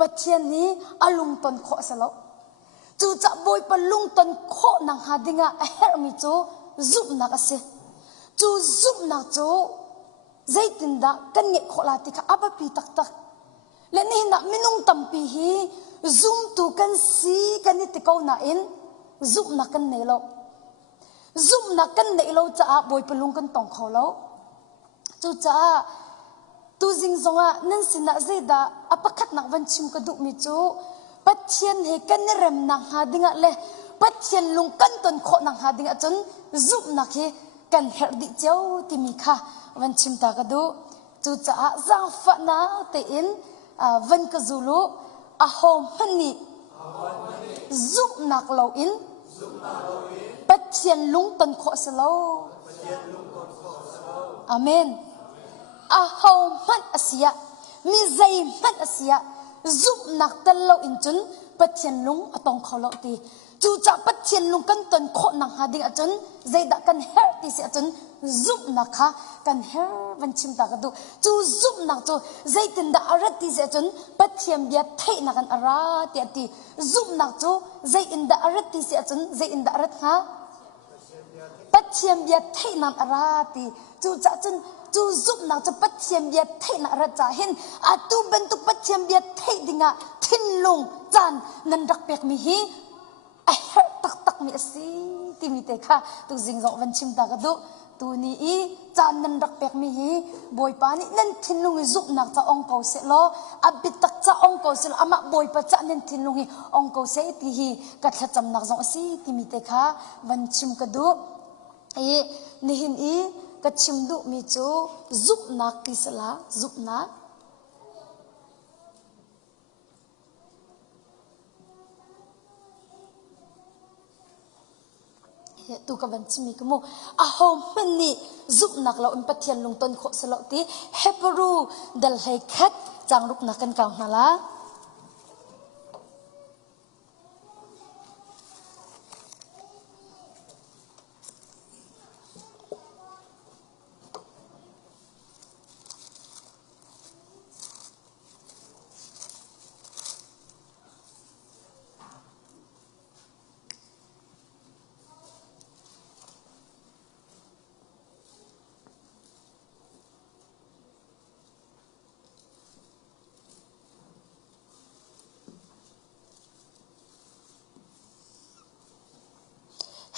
ปัจเจียนนี้อลุงตนโคสละจูจะบอยปลุงตนโคนังหาดิงะเฮรมิจูซุบนักเสจูซุบนักจูใจตินดากันเงะโคลาติกะอับปีตักตักและนี่นักมินุงตัมปีฮีซุมตูกันซีกันนิติกาวนาอินซุบนักกันเนโลซุบนักกันเนโลจะอาบอยปลุงกันตองเขาโลจูจะตูจิงซงะนั่นสินะเจดาอปะคัดนักวันชิมกระดูมิจูปัจเจียนเฮกันเรมนังหาดิงะเลปัจเจียนลุงกันตนโคนังหาดิงะจนซุบนักเฮกันเฮรดิเจ้าติมิค่ะวันชิมตากระดูจูจะจางฝันนาเตอินวันกจูลุอาโฮมันนี่ซุบนักเราอินปัจเจียนลุงตนโคสลาอาเมนอาโฮมันอาเซียมีใจมันอาเซียซุบนักตลอดอินจุนปัจเจียนลุงอตองเขาเลาตีจูจะปัจเจียนลุงกันตนโคนังหาดิ่งจุนใจดักกันเฮร์ติเสียจุนซุบนักค่ะกันเฮร์วันชิมตากระดูจูซุบนักจูใจตินดาอารัติเสียจุนปัจเจียนเบียเทนักกันอาราติอติซุบนักจูใจอินดาอารัติเสียจุนใจอินดาอารัตค่ะปัจเจียนเบียเทนักอาราติจูจะจุนจูซุบนักจะปัจเจียนเบียเทนักอาราจะเห็นอาตูเบนตุปัจเจียนเบียเทดิ่งะทินลุงจันนันรักเปียกมีฮีตักตักมีสิที่มีแต่ค่ะตุจิงจงวันชิมตากระดูตัวนี้จานนันรักเปียกมีฮีบอยปานี่นั่นทินลุงซุบนักจะองเกาเสลออับบิตักจะองเกาเสลอามาบอยปะจะนั่นทินลุงองเกาเสที่ฮีกัดขจำนักจงสิที่มีแต่ค่ะวันชิมกระดูนี่หินกัดชิมดูมีจูซุบนักที่สละซุบนักตูกับวันชิมิกโมอาโฮมันนี่ซุบนักเราอินปัทยันลงต้นโคสลอตีเฮบรูดัลไฮคัดจางลุกนักกันกลางนาลา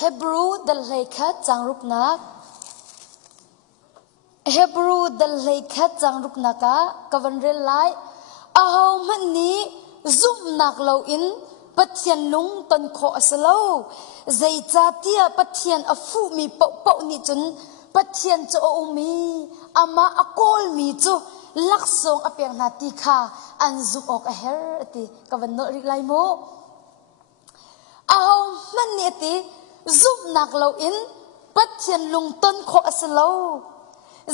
เฮบรูดัลไฮคัดจางลุกนักเฮบรูดัลไฮคัดจางลุกนักกวันเรลไลอาโฮมันนี่ซุบนักเราอินปัทยันลุงตันโคอสโลใจจัดที่ปัทยันอฟูมีเปานี่จนปัทยันจะโอมีอามาอโกลมีจูลักษงอเปียงนาติคาอันซุบออกเฮร์ติกวันโนริไลโมอาโฮมันนี่ติซุบนักเราอินปัจเจียนลุงต้นโคอสโล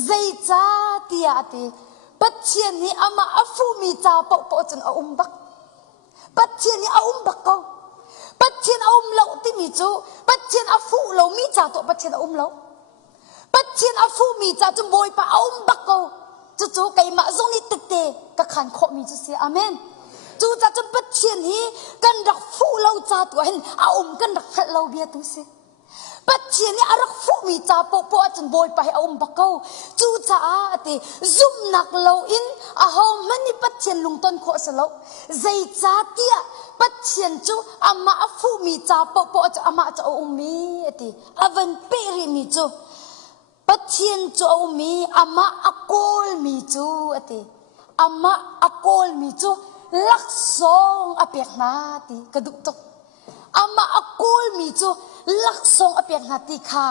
ใจจ้าตีอาตีปัจเจียนนี้อามาอฟูมีจ้าปอจนอาบักปัจเจียนนี้อาบักเขาปัจเจียนอาเราที่มีจูปัจเจียนอาฟูเรามีจ้าตัวปัจเจียนอาเราปัจเจียนอาฟูมีจ้าจนบอยปะอาบักเขาจู่ๆไก่มาทรงนี้ตึกเตะกะขันโคมีจุเสียอาเมนจู่ๆจนปัจเจียนนี้กันรักฟูเราจ้าตัวเห็นอากันรักเราเบียตุเสียปัจเจียนนี้อารักฟูมีจ้าปอจนบอยไปอาบักเขาจู่ๆอาติซุ่มนักเราอินอาหอมันนี่ปัจเจียนลุงต้นโคสโลใจจ้าเตียปัจเจียนจูอามาอฟูมีจ้าปอจะอามาจะอามีติอาวันเปริมีจูปัจเจียนจูอามีอามาอโกลมีจูติอามาอโกลมีจูลักษงอเปียกนาติกระดุกตกอามาอโกลมีจูลักษงอเปียกนาติคา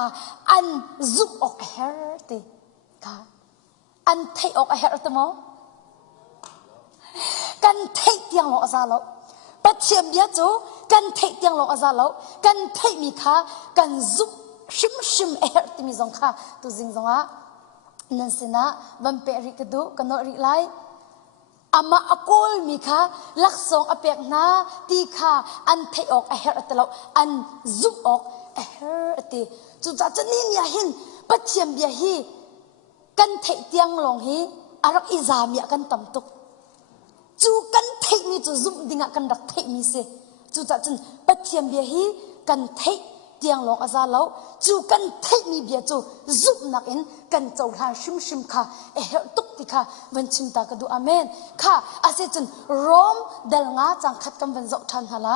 อันซุบออกเฮร์ติค่ะอันเทออกเฮร์ตมอกันเทเตียงหลอกซาโลปัจเจียนเบียจูกันเทเตียงหลอกซาโลกันเทมีคากันซุบชิมเฮร์ติมีซงค่ะตุจิงซงะนั่นสินะวันเปริกดูกันโนริไลอามาอโกลมีค่ะลักษงอเปียกนาตีค่ะอันเทออกเฮร์ตเราอันซุบออกเฮร์ติจู่ๆจะนี่เนี่ยเห็นปัจเจียนเบียฮีกันเทเตียงลงฮีอารักอิซามีกันต่ำตุกจู่กันเท thấy mi chu zum dinga kan rak thấy mi se chu cha chun pathiam bia hi kan thấy tiang long aza lo chu kan thấy mi bia chu zum nak in kan chau han shim shim kha e her tuk ti kha van chim ta ka du amen kha ase chun rom dal nga chang khat kam van zo than hala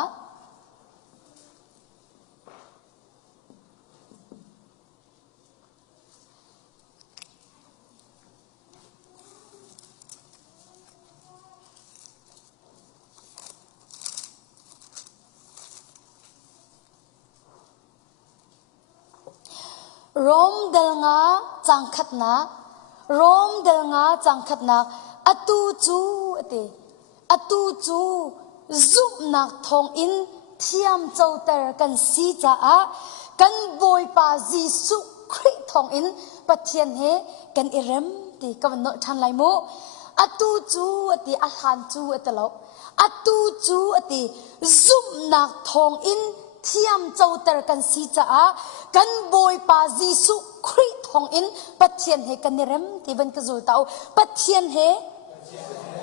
rom dal nga chang khat na rom dal nga chang khat na atu chu ate atu chu zum nak thong in thiam chau tar kan si cha a kan boy pa jisu khri thong in pathian he kan irem ti ka no than lai mo atu chu ati a han chu atalo atu chu ati zum nak thong in thiam chau tar kan si cha a kan boy pa jisu khri thong in pathian he kan irem ti ban ka zul tau pathian he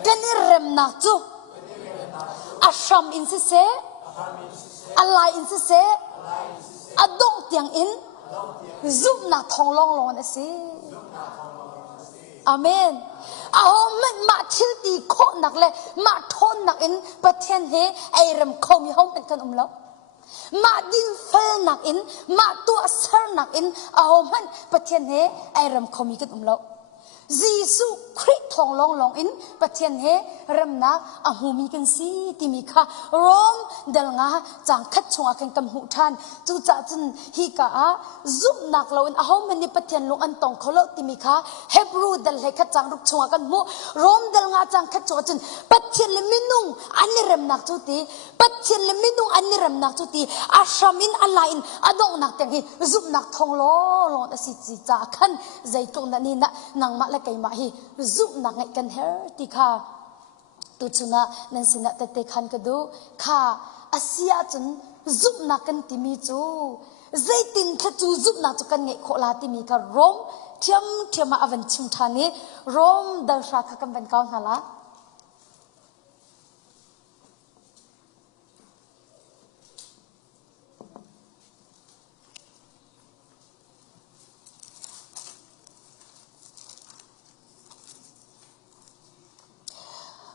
kan irem nak chu asham in se alai in se adong tiang in zum na thong long long na si amen ahom ma thil ti kho nak le ma thon nak in pathian he ai ram khom hi hom kan lo ma din fel nak in ma tu asar nak in ahom han pathian he ai ram khom hi kan lo jisu khrit thong long long in pathian he ram na ahumi kan si timi kha rom dal nga chang khat chunga kan kam hu than chu cha chun hi ka a zum nak lo in ahom mani pathian long an tong kholo timi kha hebrew dal he kha chang ruk chunga kan mu rom dal nga chang khat chunga chun pathian le minung ani ram nak chu ti pathian le minung ani ram nak chu ti ashamin alain adong nak teng hi zum nak thong lo lo da si chi cha khan zai tong na ni na nang ma kai ma hi zum nak ngai kan her ti kha tu chuna nan sina te te khan ka du kha asia chun zum nak kan ti mi chu zai tin kha chu zum nak chu kan ngai khola ti mi kha rom thiam thiam avan chim thani rom dal sha kha kan ban kaun hala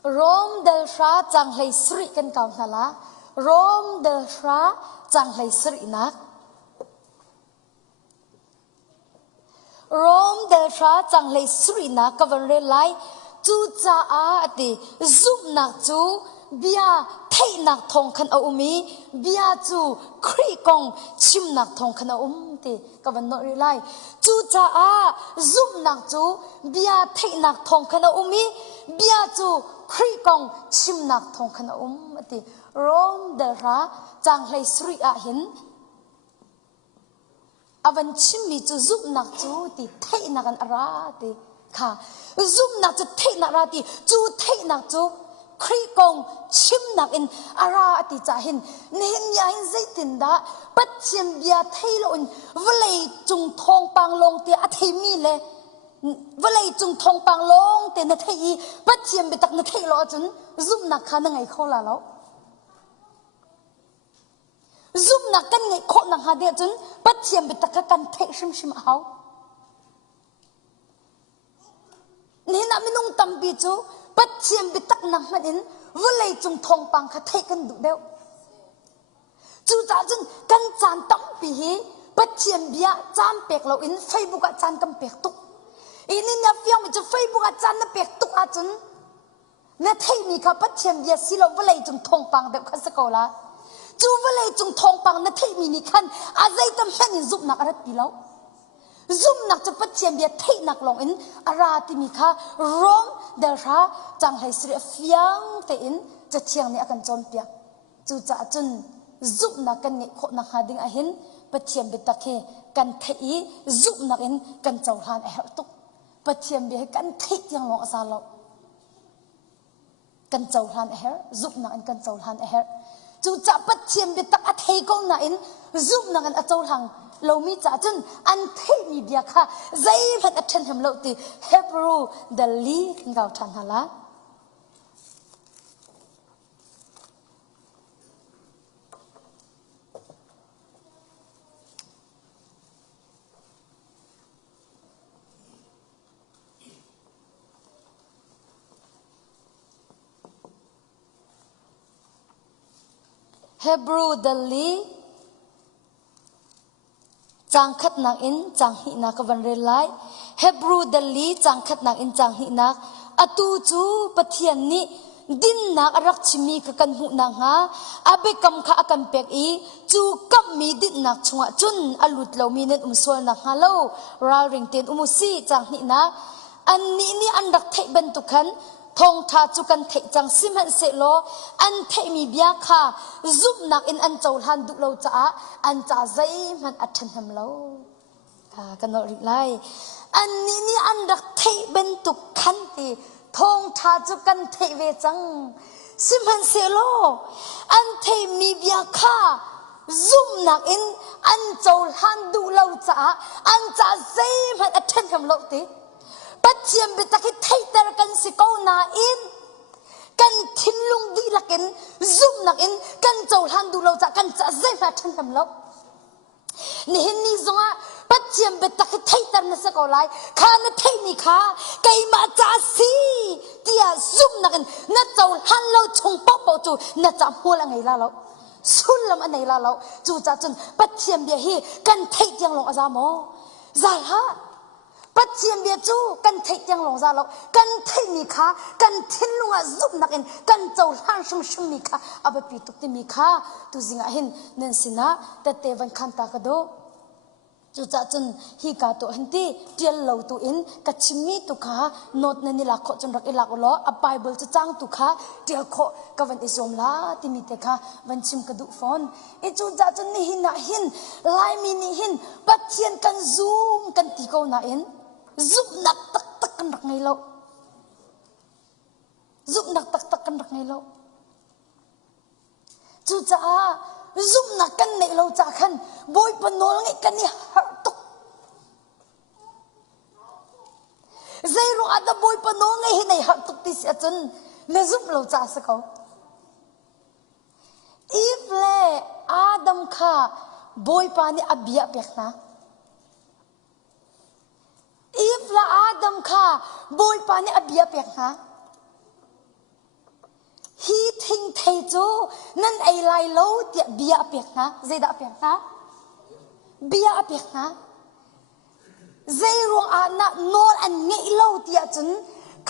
rom del sha chang hlei sri kan kaun hala rom del sha chang hlei sri nak rom del sha chang hlei sri na ka van re lai chu cha a ati zum nak chu bia thei nak thong khan a umi bia chu khri kong chim nak thong khan a ti ka van no re lai chu cha a zum nak chu bia thei nak thong khan a umi bia chu khri kong chim nak thong khan a ati rom del ra chang hlei sri a hin avan chim mi chu zum nak chu ti thei nak an ara ti kha zum nak chu thei nak ra ti chu thei nak chu khri kong chim nak in ara ati cha hin nen ya hin zai tin da pat chim bia thei lo in vlei chung thong pang long ti a thei mi le vlei chung thong pang long te na thei pat chim bi tak na thei lo chun zum nak kha na ngai khola lo zum nak kan ngai kho na ha de chun pat chim bi tak kan thei shim shim hau ni na minung tam bi chu pat chim bi tak na man in vlei chung thong pang kha thei kan du deu chu cha chun kan chan tam pi hi pat chim bia chan pek lo in facebook a chan kam pek tuk ini na fiang mi chu facebook a chan na pek tuk a chun na thei mi kha pat chim bia si lo vlei chung thong pang deu kha sakola chu vlei chung thong pang na thei mi ni khan a zai tam han in zup nak arat pi lo zum nak chu pat chim bia thei nak long in ara ti mi kha rom del ra chang hai sri fiang te in cha chiang ni akan chon pia chu cha chun zup nak kan nge kho nak ha ding a hin pat chim bi takhe kan thei zup nak in kan chau han a her tuk pat chim bi kan thei tiang long asa lo kan chau han a her zup nak in kan chau han a her chu cha pat chim bi tak a thei ko na in zup nak an a chau hang lo mi cha chun an thei mi bia kha zai phat athen hem lo ti hebrew the li ngau than hala Hebrew dali chang khat nak in chang hi na ka van re lai Hebrew dali chang khat nak in chang hi nak atu chu pathian ni din nak arak chimi ka kan hu na nga abe kam kha akan pek I chu kap mi din nak chunga chun alut lo mi nen sol na nga lo ra ring ten umusi chang hi na an ni an dak thai ben tu khan thong tha chu kan thai chang sim han se lo an thai mi bia kha zup nak in an chol han du lo cha an cha zai man athan ham lo kan no ri lai an ni an dak thai ben tu khan ti thong tha chu kan thai ve chang sim han se lo an thai mi bia kha zup nak in an chol han du lo cha an cha zai man athan ham lo ti bắt chiêm bị ta cái thay ta cần si câu na in cần thiên lung đi là cần zoom là in cần châu han du lâu cha cần cha dây phát thân cầm lâu nè hình ni zong à bắt chiêm bị ta cái thay ta nó sẽ câu lại khá nó thay ni khá cây mà cha si tia zoom là in nó châu han lâu chung bóc bóc chu nó cha mua là ngày la lâu xuân làm anh này la lâu chu cha chân bắt chiêm bị hi cần thay tiếng lòng ra mò ra ha bắt chiêm bia chú cần thấy tiếng lòng ra lâu cần thấy mi khá cần thiên lung à giúp nặc in cần châu lan sum mi khá à bê pi tục ti mi khá tu zing à hin nên xin á tết tê văn khăn ta cái đó chú cha chân hi cả tổ hình ti tiền lâu tu in cả chim mi tu khá nốt nên ni lạc khó chân rakk ilak lo a Bible chu chang tu khá tiền khó cả văn izom la ti mi te khá văn chim cái du phone e chú cha chân ni hin na hin lai mi ni hin bắt chiên cần zoom cần ti câu na in giúp nặc tak kan rak ngai lo giúp nặc tak kan rak ngai lo chu cha giúp nặc kan nei lo cha khan boy panol ngai kan ni har tuk zai ro ada boy panol ngai hi nei har tuk ti sia chun le giúp lo cha sa ko if le adam kha boy pa ni abia pekna if la adam kha boy pa ni abia pek ha hi thing thei chu nan ai lai lo ti bia pek ha zeda pek ha bia pek ha zai rong ana nor an ngei lo ti chun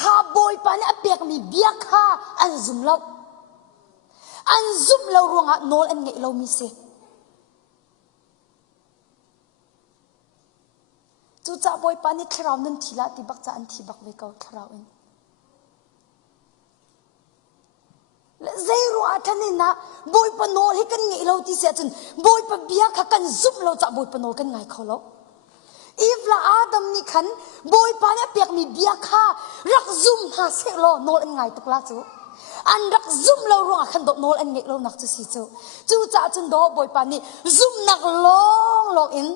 kha boy pa ni apek mi bia kha an zum lo rong a nor an ngei lo mi se chú cha boy pani khrau nan thila ti bak cha an thi bak ve ko khrau in le zero athani na boy panol hi kan ngi lo ti se chun boy pa bia kha kan zum lo cha boy panol kan ngai kholo if la adam ni khan boy pani pek mi bia kha rak zum ha se lo nol an ngai tuk la chu an rak zum lo ro khan do nol an ngi lo nak chu si chu cha chun do boy pani zum nak long in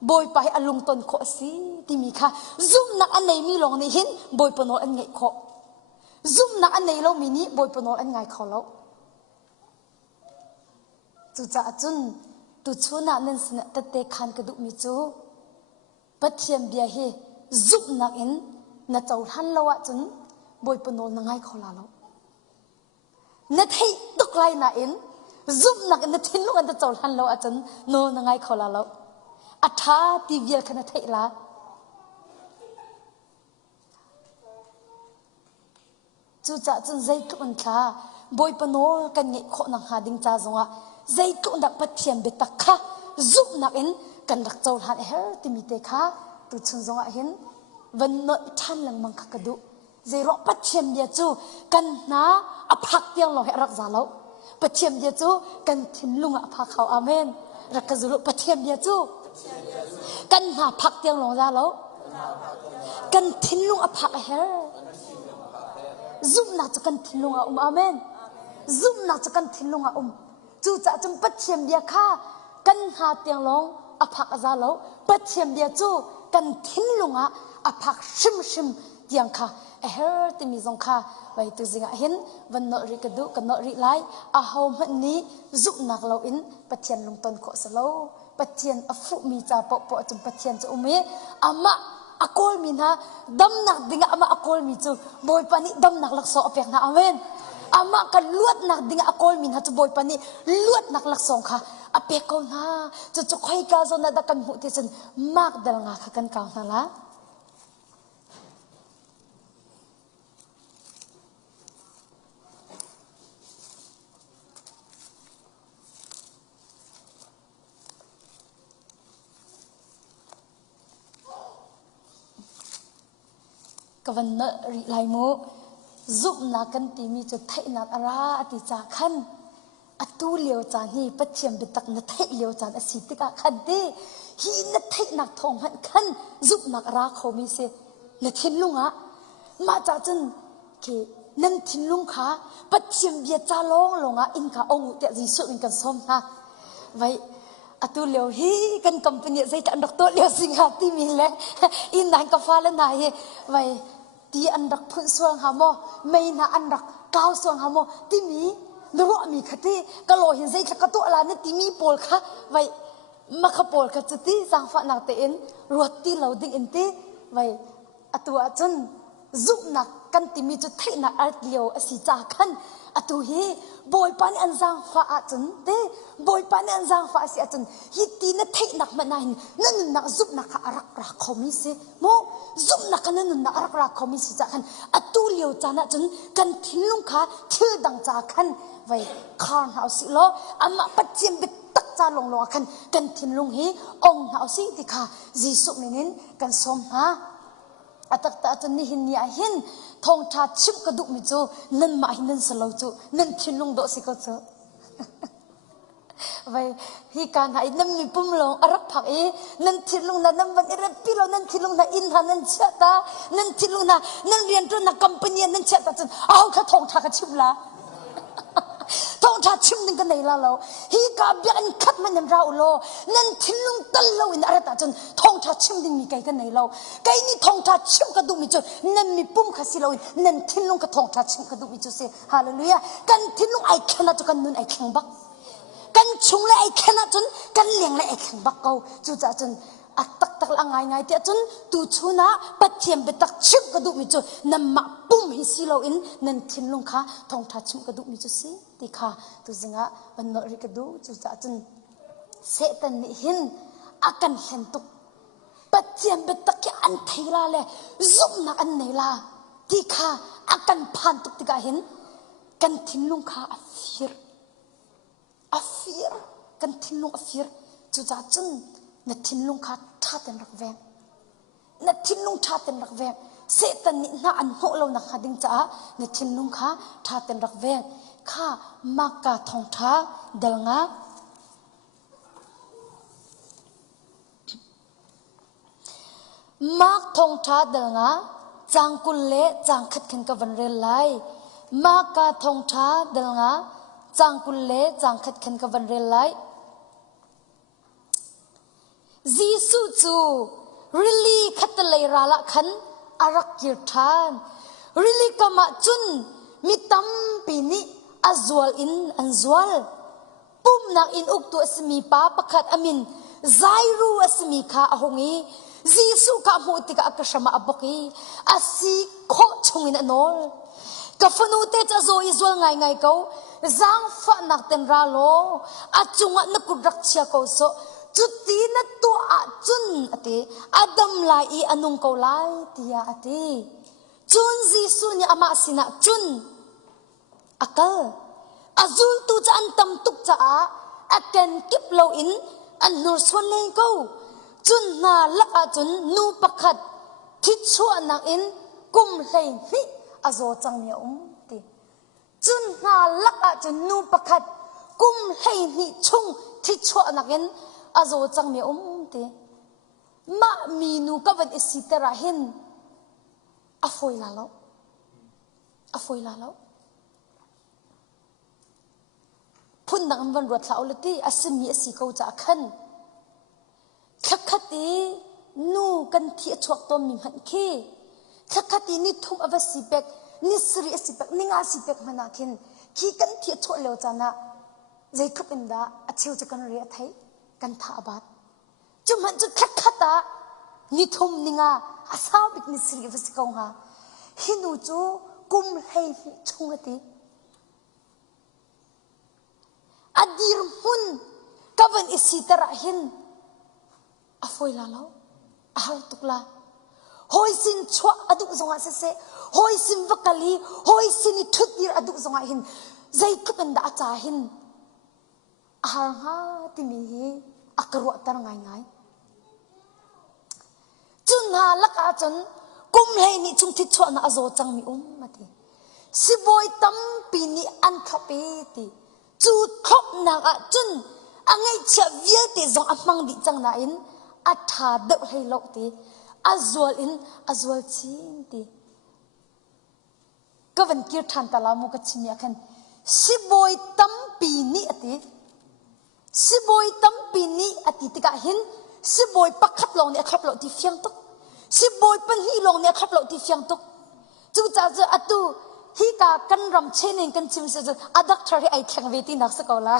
boy pa hi alung ton kho si ti mi kha zum nak an nei mi long ni hin boy panol an ngai kho zum nak an nei lo mi ni boy panol an ngai kho lo chu cha chun tu chuna nan sin ta te khan ka du mi chu pathiam bia hi zum nak in na chau han lo wa chun boy panol na ngai kho la lo na thei tuk lai na in zum nak na thin lu an ta chau han lo a chun no na ngai kho la lo atha ti vial khana thei la chu cha chun zai tu an kha boy panol kan ngai kho nang ha ding cha zonga zai tu dak pathiam be takha zup nak in kan rak chol han her ti mi te kha tu chun zonga hin van no than lang mang kha ka du zai ro pathiam dia chu kan na aphak tiang lo he rak za lo pathiam dia chu kan thin lunga phak khau amen rak ka zulu pathiam dia chu kan ha phak tiang long ra lo kan thin lung a phak her zum na chu kan thin lung a amen zum na chu kan thin lung a chu cha chum pathiam bia kha kan ha tiang long a phak za lo pathiam bia chu kan thin lung a phak shim tiang kha a her ti mi zong kha vai tu zinga hin van no ri ka du kan no ri lai a hom ni zup nak lo in pathian lung ton kho sa lo pathian afu mi cha po chum pathian chu me ama akol mi na dam nak dinga ama akol mi chu boy pani dam nak lak so apek na amen อามากันลวดหนักดิ่งอากอลมินฮัจบอยปานี่ลวดหนักหลักสองค่ะอเปกเอาหน้าจะค่อยกาจนนัดกันหุติจนมากเดลงาค่ะกันกาวนั่นละกวันเนริไลมูซุบนักกันตีมีจะเทนักอาราอติจาขันอตูเลียวจานฮีปัจเจียมบิตักนัทเทเลียวจานอสิติกาขันดีฮีนัทเทนักทองหันขันซุบนักอาราเขามีเสนัททินลุงอะมาจากจนเกนันทินลุงขาปัจเจียมเบียจาลงลงอะอินกาองอุตยิสุอินกันสมนะไว้อตูเลียวฮีกันกัมปนีใจจันดักตัวเลียวสิงหาที่มีแหละอินนันกฟ้าและนายไว้ที่อันดักพุ่นสวงหามอไม่น่าอันดักก้าวสวงหามอที่มีนรกมีคดีก็โลหินใจตะกตัวอะไรนี่ที่มีโปลค่ะไว้มาขโปลค่ะจุดที่สังฝันนักเตอินรวดที่เราดิ้งอินที่ไว้อตัวจนซุบนักกันที่มีจุดเทนักอัดเลียวอสิจาขันอตัวฮีบอยปานอันสังฟ้าจนเต้บอยปานอันสังฟ้าสิจนฮีตีนักเทนักมันนั่นนั่นนักซุบนักอารักรักเขามีสิโมซุบนักนั่นนักอารักรักเขามีสิจาขันอตัวเลียวจานะจนกันทิ้งลุงขาชื่อดังจาขันไว้คานเอาสิล้ออามาปัจเจียมบิดตักจาลงลงขันกันทิ้งลุงฮีองเอาสิที่ขาจีสุนินกันสมฮะอัตตาจนนี่หินยาหินทองชาชิบกระดุกมิจูนั่นมาหินนั่นสลาวจูนั่นทิ้งลุงโดสิก็จูไว้ฮีการหายนั่นมีปุ่มลงอรักผักนั่นทิ้งลุงนั่นวันเอรัปีเรานั่นทิ้งลุงนั่นอินทานั่นเชตานั่นทิ้งลุงนั่นเรียนตัวนักกัมปนีนั่นเชตาจนเอาแค่ทองชากระชิบละทองชาชิมนึงกันไหนละเราฮีกาเบียนคัดมันยังเราโลนั่นทิ้งลุงตัลเราอินอะไรแต่จนทองชาชิมนึงมีไก่กันไหนเราไก่นี่ทองชาชิมกระดูกมีจุดนั่นมีปุ่มขัดสิเรานั่นทิ้งลุงกับทองชาชิมกระดูกมีจุดเสียฮาเลลูยากันทิ้งลุงไอ้แค่นั้นจนกันนุ่นไอ้แข็งบักกันชุงเลยไอ้แค่นั้นจนกันเลี้ยงเลยไอ้แข็งบักเขาจุดจะจนอัตตักละง่ายง่ายที่จนตูชูนะปัจเจียมไปตักชิมกระดูกมีจุดนั่นมาปุ่มฮิสิเราอินนั่นทิ้งลุงค่ะทองชาชิมกระดูกมีจุดสิที่ค่ะตัวสิงะวันนริกดูจุดจนเสตันนี่หินอากันเห็นตุกปัจเจียมเบตักที่อันเทลาเลยซุบนักอันเนลาที่ค่ะอากันผ่านตุกที่กาเห็นกันทิ้งลุงค่ะอัฟฟีร์กันทิ้งลุงอัฟฟีร์จุดจนนัดทิ้งลุงค่ะชาเต็นรักแวงนัดทิ้งลุงชาเต็นรักแวงเสตันนี่น่าอันโหเราหนักหาดิงจ้านัดทิ้งลุงค่ะชาเต็นรักแวงข้ามากาทองท้าเดลงามากทองท้าเดลงาจางกุลเล่จางขัดขันกับวันเรลัยมากาทองท้าเดลงาจางกุลเล่จางขัดขันกับวันเรลัยจีสุจูริลีขัดเลยราละขันอารักยิรทานริลีกามาจุนมิตัมปีนี้อัจวลอินอันจวลปุ่มนักอินอุกตัวสมีป้าประคัดอามินใจรู้สมีข้าอหงีจีสุข้ามูติกาอักษรมาอับกีอาศิโคชงอินอนอลกับฟนูเตจะโซอิจวลไงเขาจางฝันนักเต็นราโลอาจุงนักกุรักเชียเขาโซจุดที่นัดตัวอาจุนอติอาดัมไลอนุงเขาไลที่ยาอติจุนจีสุนี่อามาสินะจุนakal azul tu cha an tam tuk cha aken kip lo in an nur swan le ko chun na laka chun nu pakhat thi chua nak in kum hlei ni azo chang mi ti chun na laka chun nu pakhat kum hlei ni chung thi chua nak in azo chang mi ti ma mi nu ka van isitera hin afoi la loพุ่นนักวันรวดเท้าเลยที่อาศัยมีสิ่งเขาจะขันขัดตีนูกันที่ชวกตัวมีมันขี้ขัดตีนี่ทุ่มอวสิเบกนี่สรีสิเบกนี่งาสิเบกมันนักขินขี้กันที่ชวกเลวจานะใจคุบอินดาอาเชียวจะกันเรียไทยกันท่าบาดจุมันจะขัดตานี่ทุ่มนี่งาอาสาวบิกนี่สรีอวสิกงฮะฮินูจูกุมให้ชงตี วันอิสิตระหินอฟอยลาแล้วอาหารตุกลาหอยสินชัวอดุจงอาเสหอยสินวักลีหอยสินทุดีอดุจงอาหินใจก็เป็นดาจ่าหินอาหารฮาที่มีอักรวดตั้งไงจุนหาลักอาจนกุมให้นี่จุงทิศชัวน่าโจจังมีมาทีสิบอยตั้มปีนี้อันขับไปทีจูดครบนักจุนอังไงเชื่อเวียติจงอัมังดิจังนาอินอัฐาเดบให้โลกทีอัจวลอินอัจวลชินทีก็วันกิรทันตะลามุกชิมีกันสิบอยตั้มปีนี้อติสิบอยตั้มปีนี้อติติกะหินสิบอยปักขับลงเนี่ยขับลงที่เฟียงตุกสิบอยปันฮีลงเนี่ยขับลงที่เฟียงตุกจู่จ้าจะอัตุฮีกากันรำเชนิงกันชิมเสจอดักทารีไอแข่งเวทีนักสกอลา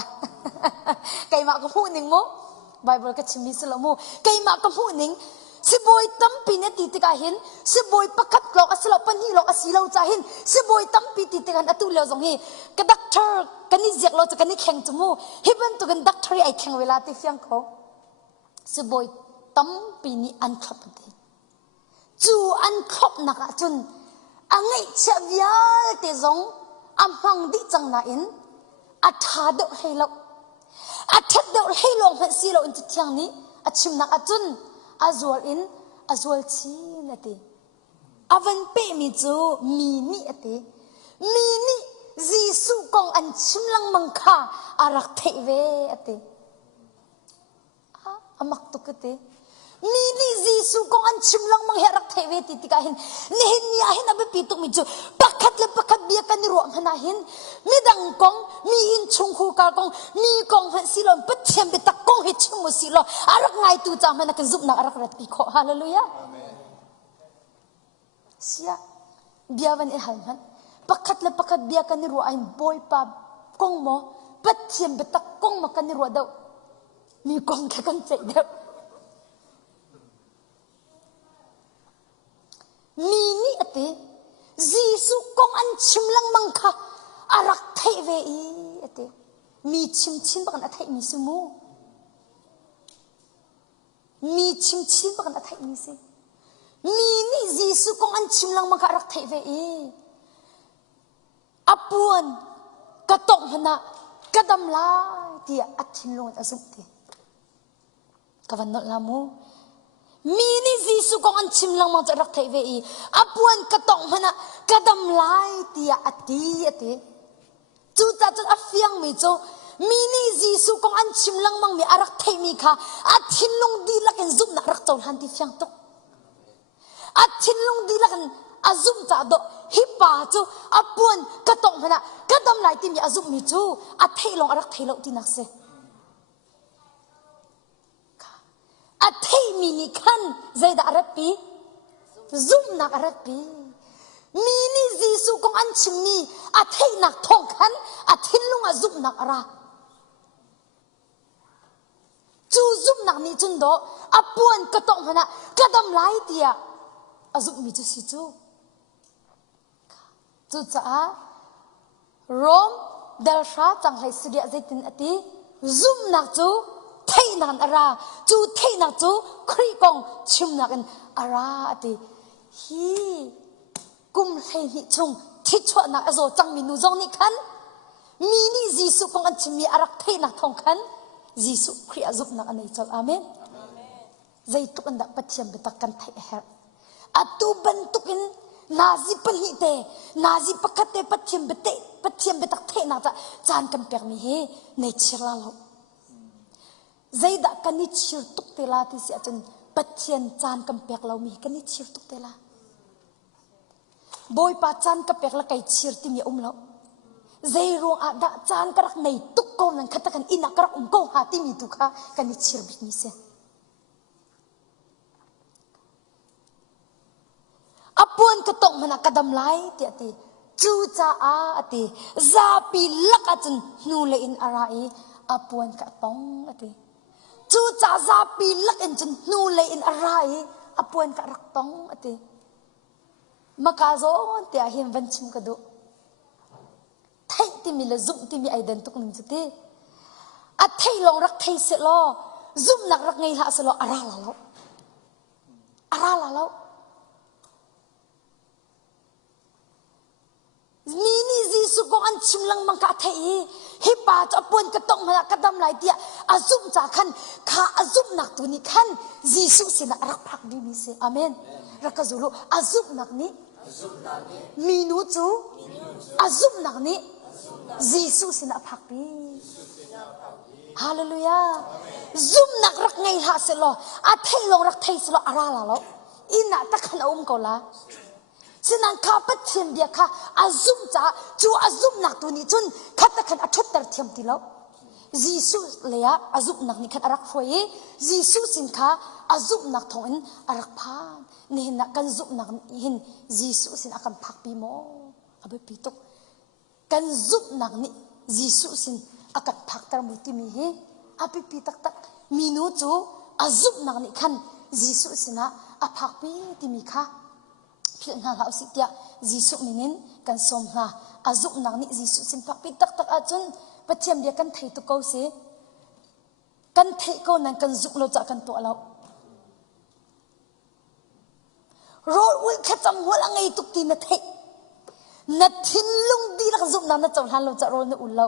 ไก่มาก็พูดหนึ่งมั้งไบเบิลก็ชิมิสละมูไก่มาก็พูดหนึ่งสิบอยตั้มปีเนี่ยติดติกาหินสิบอยปักขับลงอัศลปันฮีลงอัศเราจ่าหินสิบอยตั้มปีติดติกันอัตุเลวจงฮีกดักทาร์กันนี่เจียกเราจะกันนี่แข่งจมูฮิบันตุกันดักทารีไอแข่งเวลาที่เฟียงเขาสิบอยตั้มปีนี้อันขับดีจูอันขับนักจุนอังไงเชื่อวิลเตจงอัมพังดิจังนาอินอัฐาเดให้เราอัฐาเดให้ลงพันสีเราอินทุกอย่างนี้อัชิมนักจุนอัจวลอินอัจวลชีนติอวันเปมิจูมีนี่ติมีนี่จีสุกองอันชิมลังมังค่าอารักเทเวติอามักตุกติมีนี่จีสุกองอันชิมลังมังเฮรักเทเวติติกาหินนี่เห็นนี่อาหินอเบปีตุกมิจูปักขัดเลปักขัดเบียกันนี่รวมหนาหินมีดังกองมีหินชงคูกากองมีกองหันสิลอนปัดเทียมเบตักกองเฮชิมุสิลอนอารักไงตูจามันนักซุบนักอารักรัดปีโคฮาเลลูยาเสียเบียวันเอหันมันปักขัดเลปักขัดเบียกันนี่รวมบอยปาบกองโมปัดเทียมเบตักกองมากันนี่รวมเดามีกองแค่กันใจเดามีนี่อติจีสุกองอันชิมลังมังคะอารักเทเวอีอติมีชิมชิมบักันอธิมีสมูมีชิมชิมบักันอธิมีสิมีนี่จีสุกองอันชิมลังมังคะอารักเทเวอีอปวนกระตงหนะกระดำลาที่อัดทินลงอสุติกวันนลามูมีนี่จีสุกองอันชิมลังมังจะรักเทเวอีอปวนกระตงหนะกระดำลายที่อัดตีอติจูตาจุดอฟียงมิโจมีนี่จีสุกองอันชิมลังมังมีอารักเทมีค่ะอัดทินลงดีลักนซุบนักรักโจหันที่ฟียงตุกอัดทินลงดีลักนอาซุมจ่าโดฮิปาจูอปวนกระตงหนะกระดำลายที่มีอาซุมมิโจอัดเทลงอารักเทลที่นักเสอัดเทมีนิคันใจดาอารักปีซุมนักอารักปีมีนี่จีสุกองอันชิมนีอัดให้นักทองขันอัดทิ้งลงอาซุบนักอะไรจูซุบนักนี่จุนโดอับปวนกระตงหนะกระดำไหลเดียอาซุบมีจูสิจูจ้าโรมเดลชาจังไรสิเดียใจตินอติซุบนักจูเทนันอะไรจูเทนักจูครีกองชิมนักอันอะไรอติฮีกุมให้นิจงทิชวนักอโศจังมินุจงนิคันมีนี่จีสุกองอันชิมีอารักเทนักทองคันจีสุครีอาซุบนักอันนี้จ้าอาเมนใจตุกันดับปัจจัยเบตักกันไทยเฮอตุบันตุกินนาซีปนิเตนาซีปักเตปัจจัยเบเตปัจจัยเบตักเทนักจ้าจานกันเปียกมีเฮในเชิลาโลใจดักกันนิชิรตุกเตลาที่เสียจนปัจจัยจานกันเปียกเรามีกันนิชิรตุกเตลาบอยปาจันกับเปกละไก่เชียร์ที่มีแล้วใจรวงอาดะจันกระในตุกโกนันขัดกันอินักระโกหาที่มีตุกะกันนิเชียร์บิกนิเซอปวนกระตงมันกระดำไล่เตียตีจูจ้าอาตีซาปีลักจันนูเลอินอะไรอปวนกระตงอาตีจูจ้าซาปีลักจันนูเลอินอะไรอปวนกระรักตงอาตีMakazo tiya him vanchim kado thai ti mi la zum ti mi ai dan tuk ning chati อัดไทยลงรักไทยเสลอซุ่มหนักรักไงละเสลออาราละแล้วมีนี่จีสุกอันชิมลังมังกะไทยฮิปาจะปนกระต้องมากระดำไหลเดียอาซุ่มจากขันข้าอาซุ่มหนักตัวนี้ขันจีสุสินะรักพักดีมิเสอาเมนรักกะจุลุอาซุ่มหนักนี้มีนูจูอาซุ่มหนักนี้จีสุสินะพักดีฮาเลลูยาซุ่มหนักรักไงละเสลออาไทยลงรักไทยเสลออาราละแล้วอินะตะขันอุ้มก็ละฉะนั้นข้าพเจ้าเบียค่ะอาซุ่มจ้าจูอาซุ่มหนักตัวนี้จนข้าตะขันอัดทุดตรเทียมตีแล้วยิสุเลยอะอาซุ่มหนักนี่ขันอารักฟวยยิสุสินค้าอาซุ่มหนักทองอินอารักพานนี่นักกันซุ่มหนักหินยิสุสินอากันพักปีโมอาเบปีตุกกันซุ่มหนักนี่ยิสุสินอากันพักตรมุติมีเฮอาเบปีตักตักมีนูจูอาซุ่มหนักนี่ขันยิสุสินะอาพักปีติมีค่ะพี่น้าเราสิเดียยิสุมินินกันสมนาอาซุกนักนี่ยิสุสินพักปีตักตักอาจนปะเทียมเดียกันไทยตุกเอาสิกันไทยก็นั่นกันซุกเราจะกันตัวเราโรดวิ่งแค่จำหัวละไงตุกตีนัดไทยนัดทิ้งลุงดีแล้วก็ซุกนั้นนัดจำหันเราจะโรนอุ่นเรา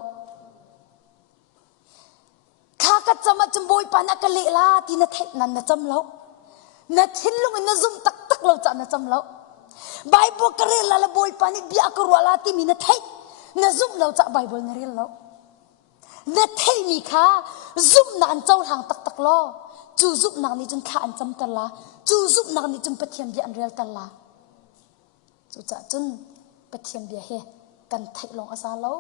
ข้าก็จะมาจำบอยปานักเละละตีนัดไทยนั่นนัดจำเรานัดทิ้งลุงนัดซุ่มตักตักเราจะนัดจำเราไบเบิลกระเรลละบอยปานิบิอาครัวลาติมินเทยนซุ่มเราจะไบเบิลนเรลเรานเทยมีค่ะซุ่มนันเจ้าทางตักตักล้อจูซุ่มนังนี่จนข้าอันจำตลาจูซุ่มนังนี่จนปะเทียมเบียอันเรลตลาจูจะจนปะเทียมเบียเฮกันเทยลงอาซาเรา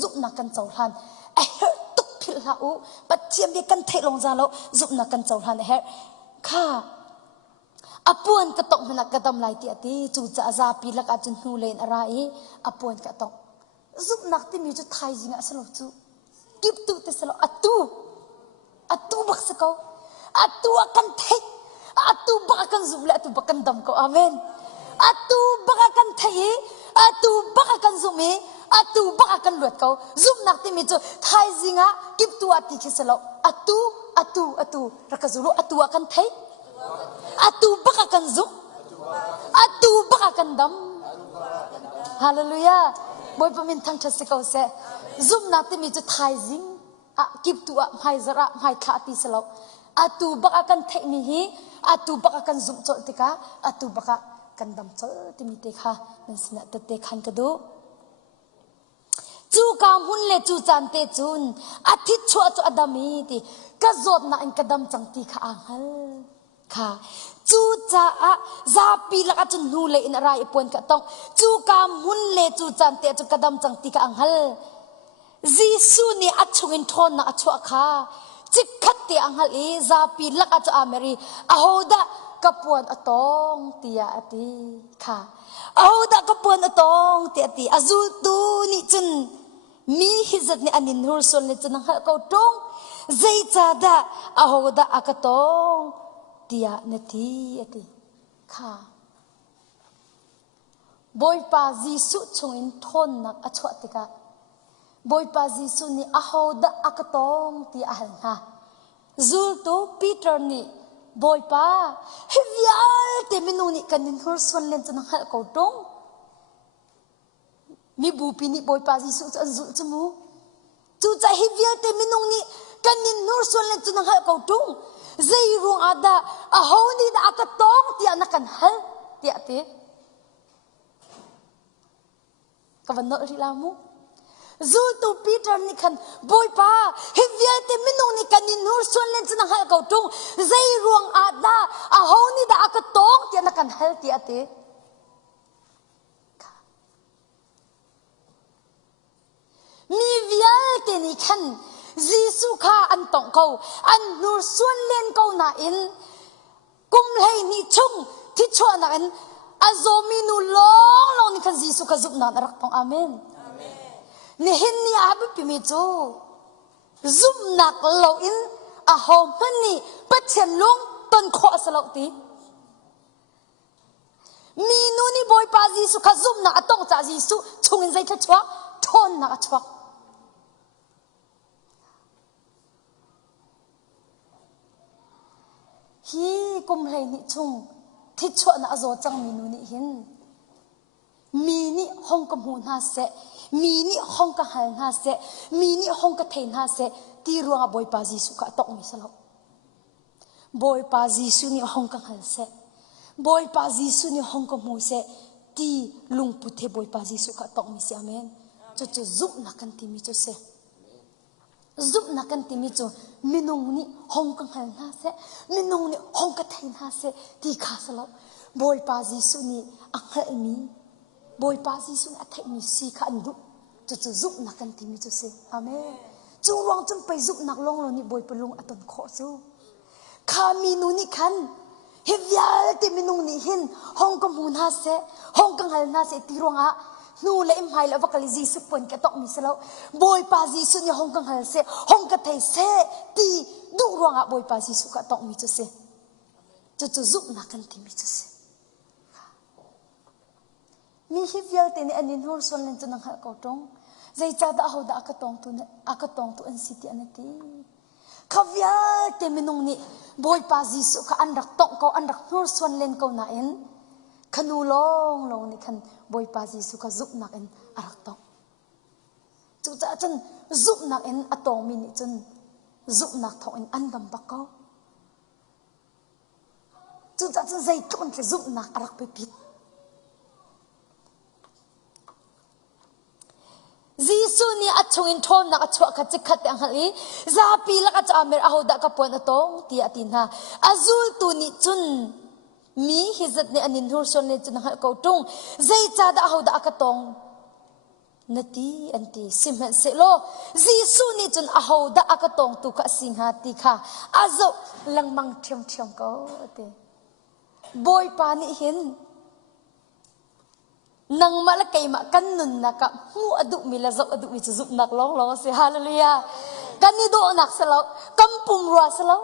ซุ่มนักกันเจ้าทานเอฮตุกพิลาอูปะเทียมเบียกันเทยลงซาเราซุ่มนักกันเจ้าทานเฮค่ะอปวนกระตกมันกระดำไหลเตียตีจูจะอาซาปีลักอาจนหูเลนอะไรอปวนกระตกซุปนักที่มีจุดไทยจริงอะสลบจูกิบตุเตสลบอัตุบักสกอัตุakanเทอัตุบักakanซุปและอัตุบักกันดำก็อาเมนอัตุบักakanเทอัตุบักakanซุปมีอัตุบักakanลวดเขาซุปนักที่มีจุดไทยจริงอะกิบตุอัติคิสลบอัตุรักจุลุอัตุakanเทatu bakakan zum atu bakakan dam hallelujah boy pamin thang thasiko se zum na ti mi chu thai jing a kip tu a mai zara mai kha ti selo atu bakakan thai ni hi atu bakakan zum cho tika atu bakakan dam cho ti mi te kha nan sina te te khan ka do chu kam hun le chu chan te chun athi chua chu adami ti ka zot na in kadam chang ti kha anghalค่ะจูจ่าซาปีละก็จะนูเลยอินอะไรปวนกะต้องจูกามุนเลจูจันเตจูกระดำจังตีกะอังฮัลจีซูนี่อัจฉริยทอนนะอัจฉริค่ะจิกขัดตีอังฮัลอีซาปีละก็จะอเมริอาโฮดะกะปวนอตองตียาตีค่ะอาโฮดะกะปวนอตองตียาตีอาจูตูนี่จุนมีฮิจัดนี่อันนินฮูร์ส่วนนี่จุนนังฮัลเกาตงใจจ่าดะอาโฮดะอากะตองตียนาทีตีค่ะบอยปาจิสุชงอินทนนักอชวติกะบอยปาจิสุนี่อาฮาวดะอักตองตีอาหันฮะจูตูปีเตอร์นี่บอยปาฮิวิอัลเตมินูนี่กันนินฮุร์สวันเลนจะนักเขาตงมีบูปีนี่บอยปาจิสุจะจูจมูจูจะฮิวิอัลเตมินูนี่กันนินฮุร์สวันเลนจะนักเขาตงZairung ada ahoni da akatong tiya nakan hal tiya ti kawan nak rilamu zul tu Peter ni kan boy pa hivyal te minung ni kan inur suan len senang hal kau tung zairung ada ahoni da akatong tiya nakan hal tiya ti mi vyal te ni kan Giêsu kha an tong kau an nur suan len kau na in kum lei ni chung thi chua na in azomi nu long ni kan Giêsu ka zup na rak tong amen ni hin ni abu pi mi chu zup nak lo in a hom ni patchen lung ton kho asalo ti mi nu ni boy pa Giêsu ka zup na atong cha Giêsu chung in zai tha chwa thon na chwa hi kum hlei ni chung thi chwa na zo chang mi nu ni hin mi ni hong ka mu na se mi ni hong ka hal na se mi ni hong ka thei na se ti ruanga boy pa jisu ka tok mi salo boy pa jisu ni hong ka hal se boy pa jisu ni hong ka mu se ti lung pu the boy pa jisu ka tok mi se amen chu chu zup na kan ti mi chu se zup na kan ti mi chu minung ni hong ka hal na se minung ni hong ka thei na se ti kha salo boy pa jisu ni anghal mi boy pa jisu ni athai mi si kha andu chu chu zup na kan ti mi chu se amen chu rong chum pai zup nak long lo ni boy pelung aton kho chu kha mi nu ni khan he vyal te minung ni hin hong ka mu na se hong ka hal na se ti ronga nu le im hai la vakali jisu pon ka tok mi selo boy pa jisu ni hong ka hal se hong ka thei se ti du ronga boy pa jisu ka tok mi chu se chu chu zup na kan ti mi chu se mi hi vyal te ni anin hur son len chu nang ha ko tong zai cha da ho da ka tong tu an si ti an ti khavya te minung ni boy pa jisu ka an rak tong ko an rak hur son len ko na en khanu long long ni khan boy pa jisu ka zup nak en arak tong chu cha chen zup nak en atong mi ni chen zup nak thong en an dam ba ko chu cha chen zai ton ke zup nak arak pe pit jisu ni achung in thon na achwa kha chikhat ang hali za pi la ka chamer a hoda ka pon atong ti atin ha azul tu ni chun mi hizat ne anin hur son ne chun ha ko tung zai cha da hoda ka tong nati anti simhan se lo jisu ni chun a hoda ka tong tu ka sing ha ti kha azo langmang thiam thiam ko te boy pa ni hin nang mala kay ma kan nun na ka hu adu mi la zo adu mi chu zup nak long long se hallelujah kan ni do nak salo kam pum ro salo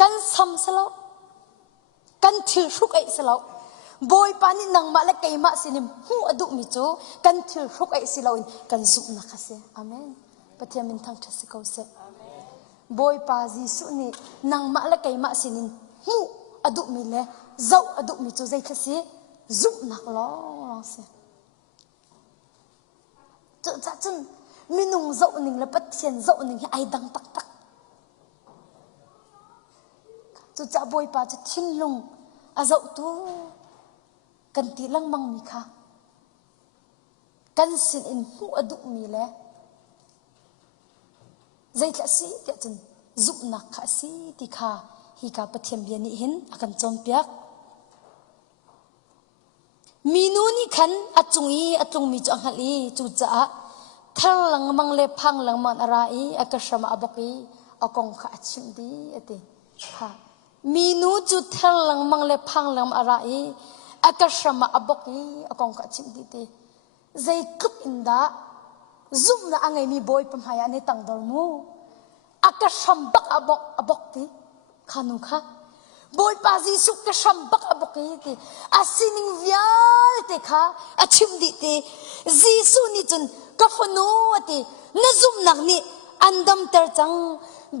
kan sam salo kan thil ruk ai salo boy pa ni nang mala kay ma sinim hu adu mi chu kan thil ruk ai silo in kan zup na kha se amen pathiam min thang thase ko se boy pa jisu ni nang mala kay ma sinin hu adu mi le zo adu mi chu zai thasi zup nak long se chu cha chen minung zo ning la pathian zo ning ai dang tak tak chu cha boy pa cha thin lung a zo tu kan ti lang mang mi kha kan sin in hu adu mi le zai thasi ti chen zup nak kha si ti kha hi ka pathiam bian ni hin akan chom piak minuni khan atung mi chu anghali chu cha thang lang mang le phang lang man arai akashama aboki akong kha achim di ate ha minu chu thang lang mang le phang lang arai akashama aboki akong kha achim di te zai kup inda zum na angai mi boy pam haya ne tang dor mu akasham bak abok ti khanu kha boy pa jisu ka shambak aboki ti asining vyal te kha achim di te jisu ni chun ka phonu ati nazum nak ni andam ter chang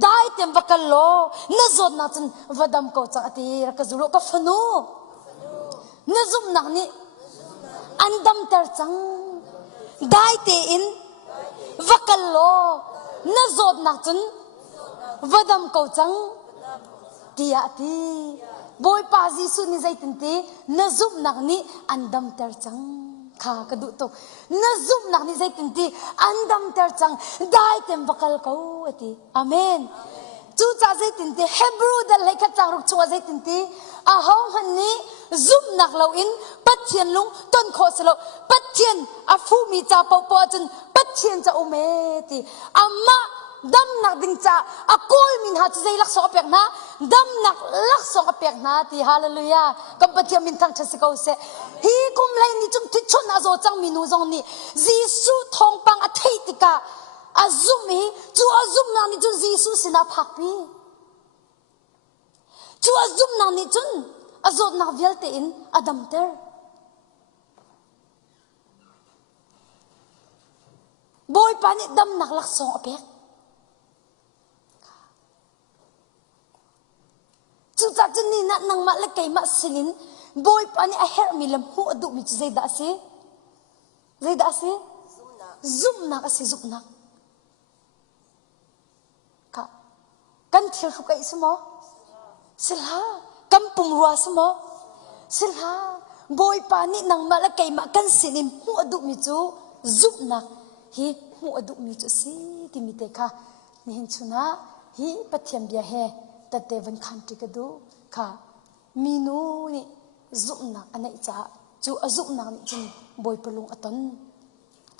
dai tem vakal lo nazot na chun vadam ko chang ati ka zulo ka phonu nazum nak ni andam ter chang dai te in vakal lo nazot na chun vadam ko chang tia ti boy pa jisu ni zaitin ti nazum nak ni andam ter chang kha ka du to nazum nak ni zaitin ti andam ter chang dai tem bakal ko ati amen chu cha zaitin ti hebrew dal lai kha chang ruk chu zaitin ti a hong han ni zum nak lo in pathian lung ton kho selo pathian a fu mi cha po po chun pathian cha ume ti amma dam nak ding cha akol min ha chai lak so pek na dam nak lak so pek na ti hallelujah kam pathiam min thang thase ko se hi kum lai ni chung thi chon azo chang minu zong ni jisu thong pang a thei tika azumi chu azum na ni chu jisu sina phak pi chu azum na ni chun azot nak vial te in adam ter boy pa ni dam nak lak so pek nang ma la kai ma silin boy pani a her mi lam hu adu mi zaida si zum nak asi zum nak ka kan thil khu kai sumo silha kampung ruwa sumo silha boy pani nang ma la kai ma kan silin hu adu mi chu zum nak hi hu adu mi chu si ti mi te kha ni hin chuna hi pathiam bia he ta te van khan ti ka du kha minu ni zum nak anai cha chu azum nak ni chin boy palung aton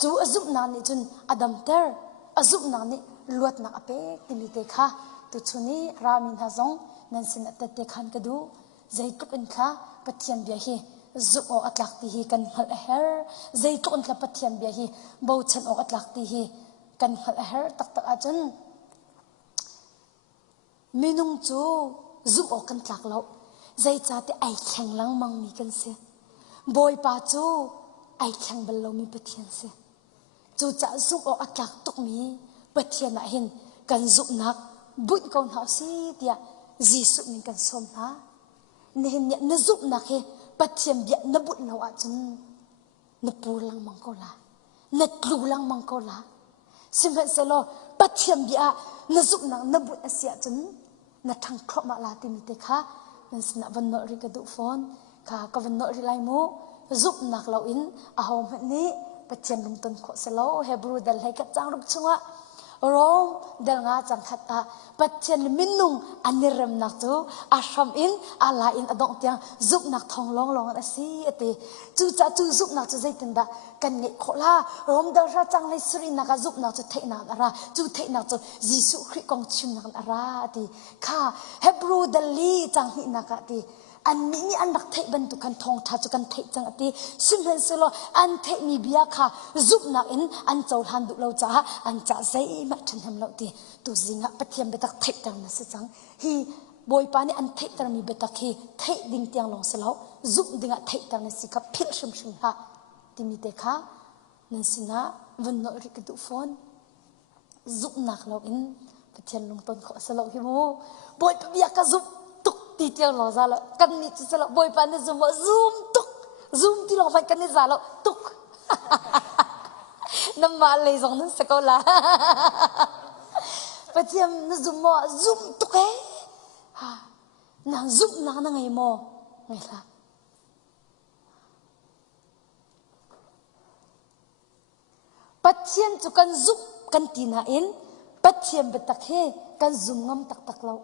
chu azum nak ni chun adam ter azum nak ni luat nak ape ti mi te kha tu chuni ramin ha zong nan sin ta te khan ka du zai tuk in kha pathiam bia hi zu o atlak ti hi kan hal her zai tuk in kha pathiam bia hi bo chan o atlak ti hi kan hal her tak tak a chun minung chu zu o kan tlak lo zai cha te ai khang lang mang mi kan se boy pa chu ai khang bal lo mi pathian se chu cha zu o atlak tuk mi pathian na hin kan zu nak bun kon ha si tia jisu min kan som na ne hin na zu nak he pathian bia na bun lo a chun na pu lang mang ko la na tlu lang mang ko la simhan se lo pathian bia na zu nak na bun asia chun na thang kho ma la ti mi te kha nan sna van no ri ka du phone kha ka van no ri lai mu zup nak lo in a hom ni pathian lung ton kho se lo hebru dal hai ka chang rup chunga rom dal nga chang khata pathian minung aniram nak tu asham in ala in adong tiang zup nak thong long long a si ate chu cha chu zup nak chu zai tin da kan nge khola rom dal ra chang lai sri nak zup nak chu thei nak ara chu thei nak chu jisu khri kong chim nak ara ati kha hebru dal li chang hi nak ati an mi ni an rak thei ban tu kan thong tha chu kan thei chang ati simhen selo an thei mi bia kha zup nak in an chol han du lo cha an cha zai ma than ham lo ti tu zinga pathiam betak thei tang na se chang hi boy pa ni an thei tar mi betak hi thei ding tiang long selo zup dinga thei tang na si ka phil shim shim ha ti mi te kha nan sina van no ri ka du phone zup nak lo in pathian lung ton kho selo hi mo boy pa bia ka zup ti tiang lo za lo kan ni chi selo boy pa ni zoom tuk zoom ti lo vai kan ni za lo tuk nam ma le zong na sekola patiam na zoom tuk he ha na zoom na ngai mo ngai la patiam chu kan zoom kan ti na in patiam betak he kan zoom ngam tak tak lo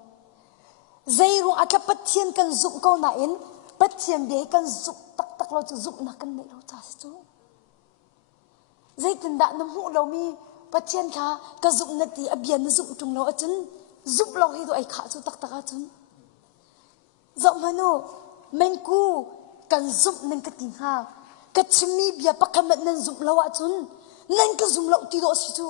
zai rung atla pathian kan zup ko na in pathian be kan zup tak tak lo chu zup na kan nei lo cha chu zai tin da nam hu lo mi pathian kha ka zup na ti abian na zup tung lo achun zup lo hi do ai kha chu tak tak a chun zom manu men ku kan zup nen ka tin ha ka chimi bia pakamat nan zup lo a chun nan ka zum lo ti do si chu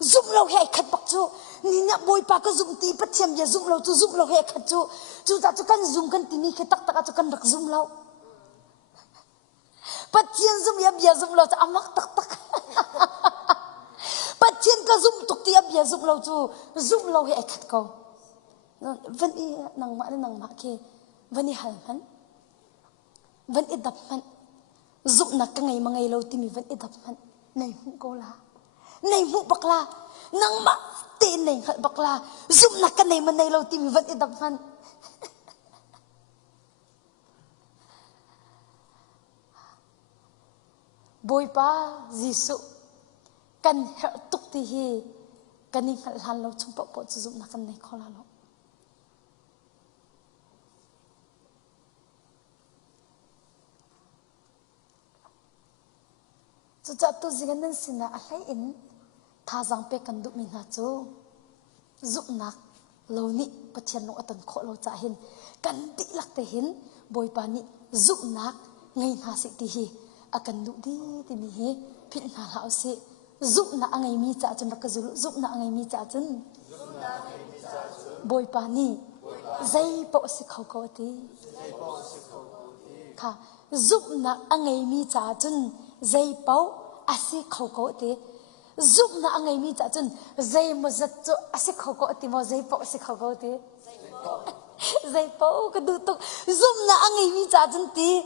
zum lo he khat pak chu ni na boy pa ka zum ti pathiam ya zum lo chu zum lo he khat chu chu ta chu kan zum kan ti mi khe tak tak chu kan rak zum lo pathian zum ya bia zum lo cha amak tak tak pathian ka zum tuk ti ya bia zum lo chu zum lo he khat ko van i nang ma ke van i hal han van i dap han zum na ka ngai ma ngai lo ti mi van i dap han nei hu ko la nei mu bakla nang ma te nei khat bakla zum na kan nei man nei lo ti mi van i dap han boy pa jisu kan tuk ti hi kan ni khal han lo chung po chu zum na kan nei khola lo chu cha tu zingan nan sina a hlai in tha jang pe kan du mi na chu zup nak lo ni pathian no atan kho lo cha hin kan ti lak te hin boy pa ni zup nak ngai na si ti hi akan du di ti mi hi phil na la si zup na angai mi cha chun ka zul zup na angai mi cha chun boy pa ni zai po si khau ko ti kha zup na angai mi cha chun zai po asi khau ko ti zup na angai mi cha chun zai mo zat chu asi khau ko ti mo zai po asi khau ko ti dây po cái du tục zoom na anh ấy mi cha chân tí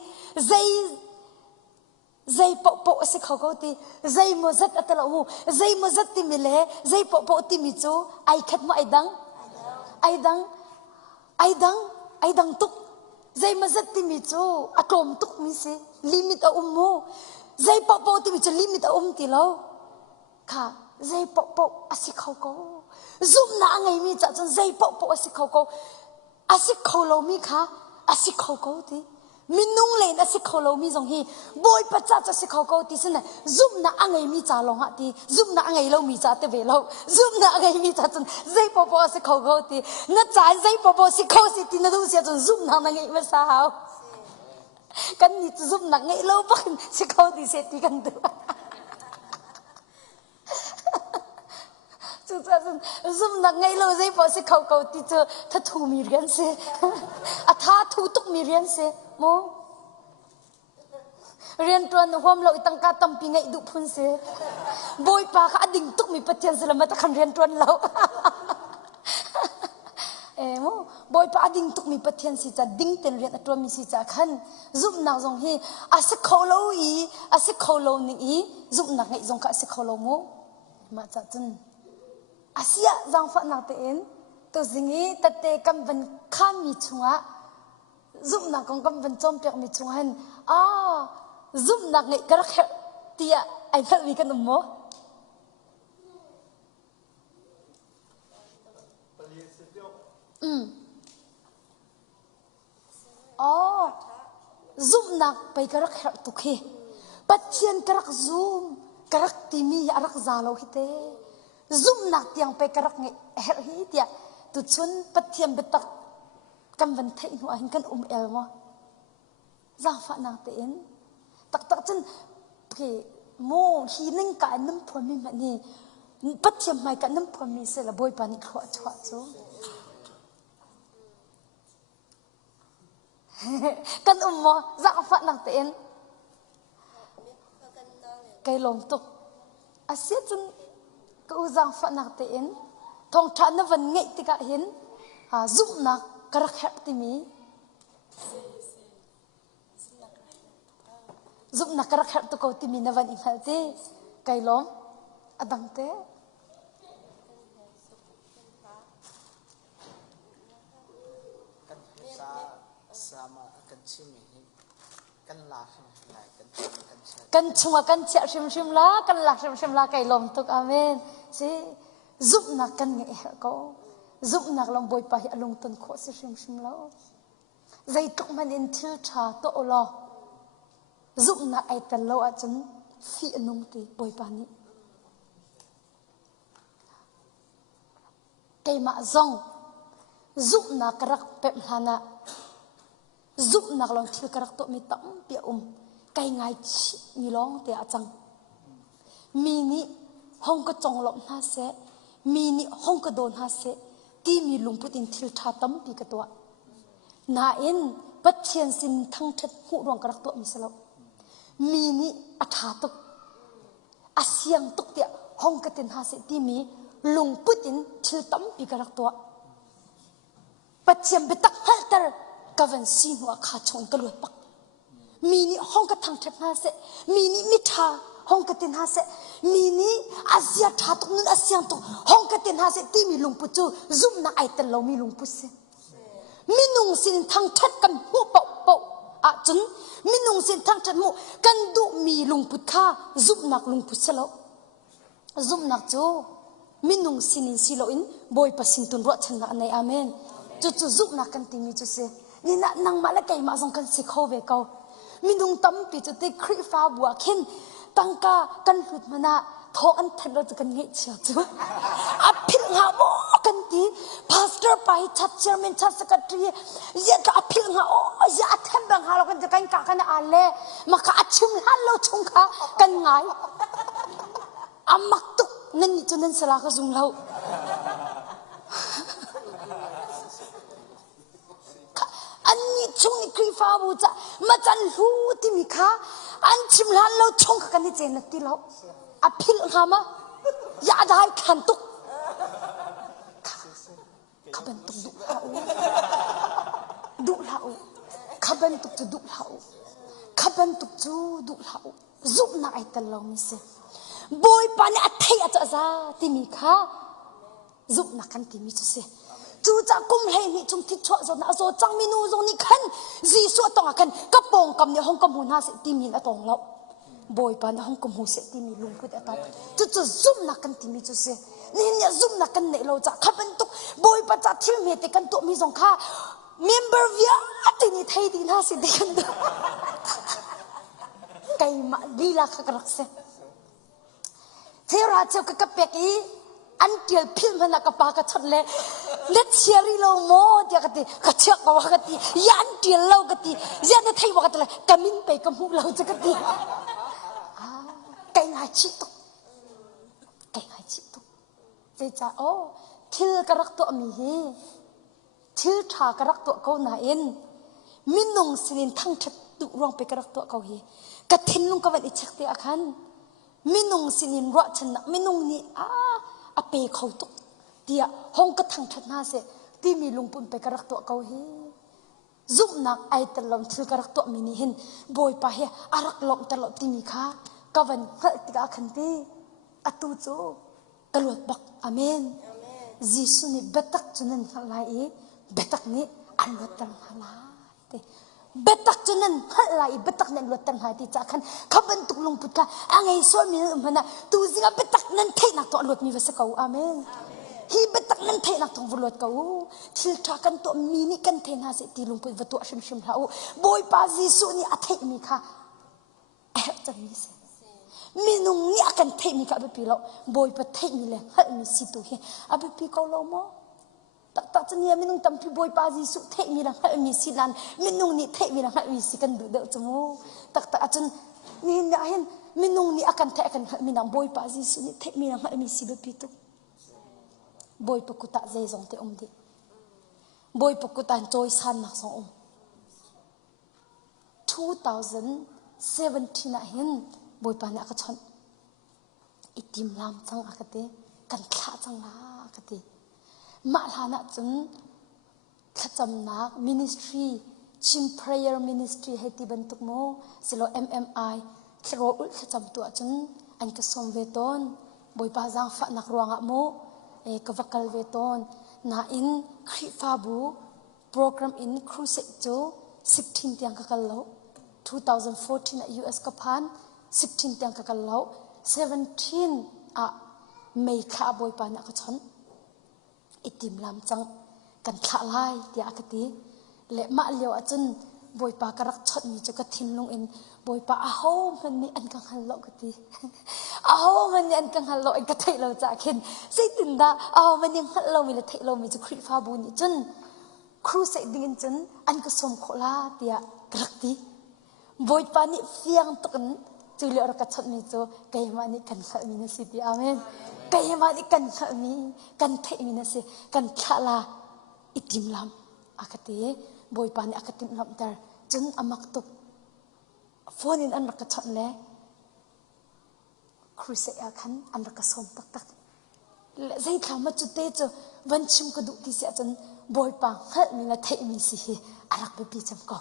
dây po sẽ khó câu tí dây mơ rất ở tao mu dây mơ rất tí mi lẽ dây po tí mi chú ai khát mà ai đắng tục dây mơ rất tí mi chú à trộm tục mi se limit ở mu dây po tí mi chú limit ở tí lâu cả dây po sẽ khó câu zoom na anh ấy mi cha chân dây po sẽ khó câu asik kholo mi kha asik khoko ti minung lein asik kholo mi jong hi boy pacha cha asik khoko ti sin zum na angai mi cha long ha ti zum na angai lo mi cha te ve lo zum na angai mi cha chun zai po asik khoko ti na cha zai po asik kho si ti na du sia chun zum na ngai ma sa hao kan ni zum na ngai lo pa asik kho ti se ti kan du chúng ta zoom nặng ngay lâu giây bỏ sẽ khâu cầu thì chờ thà thu mì riêng xe à thà thu tục mì riêng xe mô riêng tuần hôm lội tăng ca tâm pi ngay đủ phun xe bôi pa khá đỉnh tục mì bát tiền xe làm ta khăn riêng tuần lâu mô bôi pa đỉnh tục mì bát tiền xe cha đỉnh tiền riêng tuần mì xe cha khăn zoom nặng dòng hi à sẽ khâu lâu ý à sẽ khâu lâu nị ý zoom nặng ngay dòng cả sẽ khâu lâu mô mà cha chân Asia zang fa na ten to zingi tate kam van kham mi chunga zum na kong kam van chom pek mi chung han zum na ngai kar khe tia ai thal wi kan mo zum na pai kar khe tu khe pathian kar zoom kar ti mi arak zalo hite zoom nak tiang pe karak nge her hi tia tu chun pathiam betak kam van thei nu hin kan el mo za fa nak te in tak chen ke mo hi ning ka nam phom mi ma ni pathiam mai ka nam phom mi se la boy pa ni khwa chwa chu kan mo za fa nak te in kai lom tuk asia chen ku zang fa nak te in thong tha na van ngai ti ka hin zum nak karak hep ti mi zum nak karak hep to ko ti mi na van in hal ti kai lom adang te kan sama akan simi kan la lai kan chunga kan cha shim la kan la shim la kai lom tuk amen si zup nak kan nge her ko zup nak long boy pa hi alung ton kho si shim lo zai tuk man in thil tha to lo zup nak ai tan lo a chen fi anung ti boy pa ni kai ma zong zup nak karak pep hana zup nak long thil karak to mi tam pia cái ngày mi long te achang mini hong ko chonglom na se mini hong ko don ha se ti mi lungputin thil tha tam pi ka to na in pathian sin thang that hu rong karak to mi selo mini atha tok asyang tok te hong ka tin ha se ti mi lungputin thil tam pi karak to pathian betak halter kavan sin wa kha chong ka lo pak mini hong ka thang that na se mini mitha hong ka tin ha se mini asia tha tok nun asyang tok hong ka tin ha se ti mi lung pu chu zum na ai tan lo mi lung pu se minung sin thang that kan hu pau a chun minung sin thang that mu kan du mi lung pu kha zum nak lung pu se lo zum nak chu minung sin in silo in boy pasin tun ro chan na nei amen chu zum nak kan ti mi chu se ni na nang ma la kai ma jong kan se kho ve ko minung tam pi chu te khri fa bua khin tangka kan hut mana tho an that lo kan nge cha chu a phil nga mo kan ti pastor pai chat chairman chat secretary ya ka phil nga o ya them bang ha lo kan kan ka kan ale ma ka achim han lo chung kha kan ngai amak tu nan ni chu nan sala ka jung lo ani chung ni kri fa bu cha ma chan hu ti mi kha an chim lan lo chung ka ni chen ti lo a phil ha ma ya dai khan tuk ka ban tuk du ha ดุเหล่าขับบันตุกจูดุเหล่าขับบันตุกจูดุเหล่าซุบนักไอตลอมิเสบอยปานอัฐิอาจจะที่มีค่าซุบนักกันที่มีจุเสจูจะกุมให้นี่จงทิศชั่วจนอาโซจังมินูจงนี่ขันจีสวดตองกันกระปองกำเนี่ยห้องกำหูน่าเสที่มีละตองเราบอยปานห้องกำหูเสที่มีลุงพุทธตองจูจะซุบนักกันที่มีจุเสนี่เนี่ยซุบนักกันเนี่ยเราจะขับบันตุกบอยปานจะที่มีแต่กันตัวมีจงค่าmember via atini thai di na si dekan do kai ma lila khakrak se thera chau ka kapek I until phil mana ka pa ka chot le let share lo mo dia ka ti ka chak ka ka ti yan til lo ka ti ya na thai wa ka le kamin pe ka mu lo cha ka ti kai ngai chi to je cha o thil ka rak to mi hiทิลทากรักตัวเขาหนาเอ็นมินงสินทั้งชัดตุรองไปกรักตัวเขาเฮกระทินลุงกวันอิจฉาเตะขันมินงสินรัชนะมินงนี่อาเปเขาตุกเดียห้องกระทังชัดน่าเสที่มีลุงปุ่นไปกรักตัวเขาเฮซุบนักไอตลอดทิลกรักตัวมินิเห็นบอยไปเฮอารักลมตลอดที่มีค่ากวันเฮติกาขันตีอตูโจกลวดบักอเมนยิสุนี่เบตักจุนันอะไรbetak ni alwatan halate betak junan halai betak nan alwatan hati cakan kaban tuk lungput ka angai so mi mana tu zinga betak nan thai nak to alwat mi vasa kau amen hi betak nan thai nak tong vulot kau thil cakan to mini kan thai na se ti lungput vatu shim shim lau boy pa jisu ni athai mi kha chan mi se minung ni akan thai mi ka be pi lo boy pa thai mi le hal mi si tu he abe pi kau lo mo tak cenia minung tampi boy pa jisu thei mi rang hal mi silan minung ni thei mi rang hal mi sikan du de chumu tak achun ni na hen minung ni akan thei akan hal mi nang boy pa jisu ni thei mi rang hal mi si be pi tu boy pakuta zai zong te om di boy pakuta joy san nak song 2017 na hen boy pa na ka chon itim lam chang akate kan thla chang la akate ma lana chun khacham nak ministry chim prayer ministry heti bantuk mo silo MMI khro ul khacham tu chun an ka som veton boi pa jang fa nak ruanga mo ka vakal veton na in khri fa bu program in crusade jo 16 tiang ka kallo 2014 at US ka phan 16 tiang ka kallo 17 a mei kha boi pa na ka chon itim lam chang kan thla lai tia akati le ma leo achun boi pa karak chot ni chu ka thin lung in boi pa a ho man ni an kang hal lo kati a ho man ni an kang hal lo en ka thai lo cha khen sei tin da a ho man ni hal lo mi le thai lo mi chu khri fa bu ni chun khru sei ding chun an ka som khola tia karak ti boi pa ni fiang tok chu le ra ka chot ni chu kai ma ni kan khal mi na si ti amen kai ma ni kan khal mi kan thei mi na si kan khala itim lam akate boy pa ni akatim lam tar chun amak tuk phone in an ka chot le cruise akhan an ka som tak tak zai thama chu te chu van chim ka du ti se chun boy pa khal mi na thei mi si hi arak be pi cham ko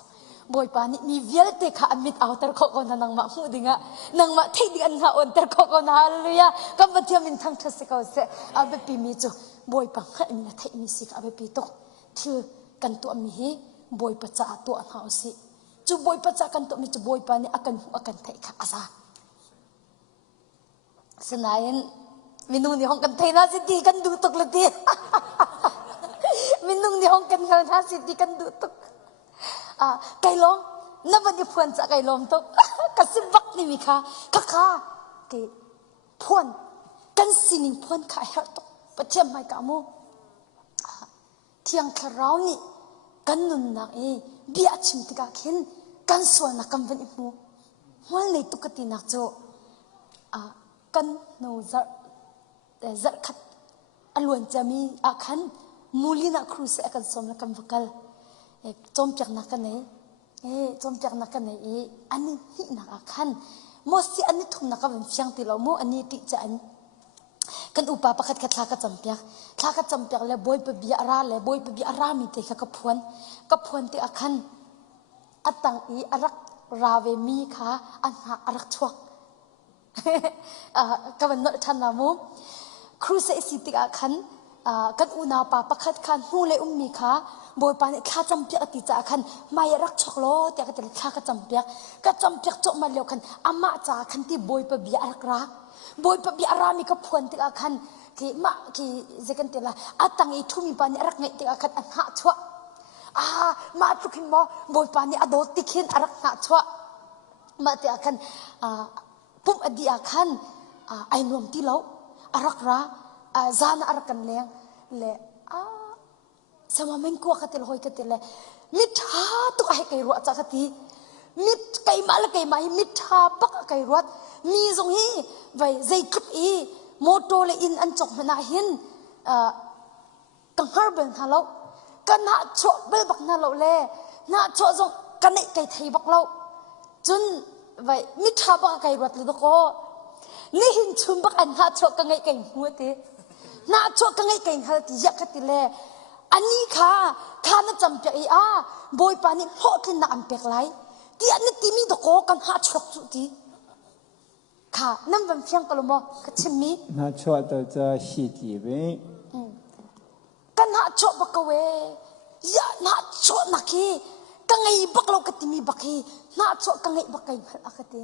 boy pa ni mi vial te kha amit outer ko ko nang ma hu dinga nang ma thei di an ha on ter ko ko na hallelujah kam ba thiam min thang tha se ko se abe pi mi chu boy pa khal mi na thei mi si ka be pi to thil kan to mi hi boy pa cha to an ha si chu boy pa cha kan to mi chu boy pa ni akan thei kha asa sanayin minung ni hong kan thei na si ti kan du tok la ti minung ni hong kan ngal na si ti kan du tok kai long na ban ni phun cha kai long tok ka sim bak ni mi kha kha ke phun kan sining phun kha her tok pachem mai ka mo thiang kharau ni kan nun na bia chim ti ka khin kan so na kam ban i mu hol nei tu ka ti nak cho kan no zar khat alwan chami akhan mulina cruise akan som na kam vakal chom chak na kan nei chom chak na kan nei ani hi na akhan mo si ani thum na ka ban fyang ti lo mo ani ti cha an กันอุปาประคัดขัดทากระจำเปียกทากระจำเปียกเลยบอยไปบีอาราเลยบอยไปบีอารามีเตะกระพวนเตะอาคันอัตังอีอารักราเวมีค่ะอันหาอารักชวกกำลังทันนามุครูเสสิติอาคันกันอุณาปาประคัดคันหูเลยมีค่ะบอยปานข้าจำเปียกติจ่าคันไม่รักชกโลแต่ก็จะข้ากระจำเปียกจบมาเร็วคันอามาจ่าคันที่บอยไปบีอารักรักบอยไปบีอารามีกระพวนเตะอาคันที่มาที่เจกันเตละอัตังอีทุ่มีปานรักไงเตะอาคันอันหาชวกมาทุกขินบ่บอยปานอดอติขินอารักหาชวกมาเตะอาคันปุ่มอดีอาคันไอ้นวมที่เราอารักระจานอารักกันเลี้ยงเลยสมัยมันกัวกันเตลหอยกันเตลมิถาตุกไอ้ไก่รัวจากที่มิดไก่มาละไก่มามิถาปักไก่รัวมีตรงนี้ไว้ใจกึบอีโมโตเลยอินอันจกมันหินกังฮาร์เบนฮาโลกันหาโชเบลบักนาโลเล่หาโชจงกันไอ้ไก่ไทยบักเราจนไว้มิถาปักไก่รัวเลยตะโกนี่หินชุมบักอันหาโชกันไอ้ไก่หัวเตหาโชกันไอ้ไก่หัวตียักษ์ติเล่อันนี้ค่ะน่าจำเปียกบอยปานี่พ่อขึ้นน่าอันเปียกไรที่อันนี้ที่มีตะโกกันหาชกจุดที่ค่ะนั่นเป็นเพียงกลุ่มก็ชิมีน่าชอบตัวจะสิจีเว้กันหาชกบักเวอย่าน่าชกนักขี้กันไงบักเราก็ที่มีบักขี้น่าชกกันไงบักไงพัดอักเต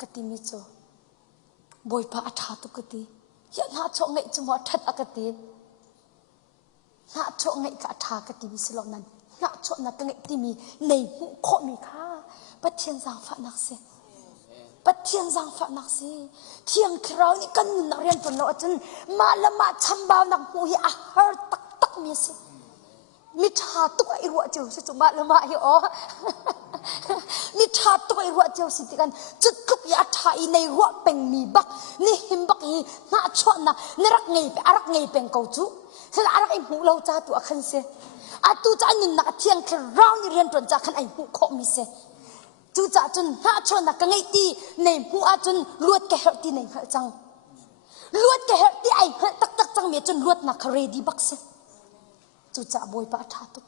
ก็ที่มีโจบอยปาอัฐาตุกติอย่าน่าชกไงจังหวะทัดอักเตน่าชกไงกะทากติมีสลบนั้นน่าชกนักไงที่มีในหูโคมีค่าปัจเจียนสังฝันนักเสียปัจเจียนสังฝันนักเสียเที่ยงคราวนี้กันนักเรียนปนเราจนมาละมาชำบาวนักหูฮีอาหารตักมีสิมิถาตุกไอรัวเจ้าสิจุมาละมาฮีอ๋อมิถาตุกไอรัวเจ้าสิติกันจุดกุบยาทายในรัวเป็นมีบักนี่หิมบักฮีน่าชกนักนรักไงไปอารักไงเป็นเกาจูฉะนั้นอะไรหูเราจ้าตัวขันเสตูจ้าหนุนนักเที่ยงคือเรานี่เรียนจนจ้าขันไอหูโคมีเสจูจ้าจนหาชนนักกังไอตีในหูอาจนลวดแกเหตีในเหจังลวดแกเหตีไอเหตักจังเมียจนลวดนักเรดีบักเสจูจ้าบอยปะทาตุ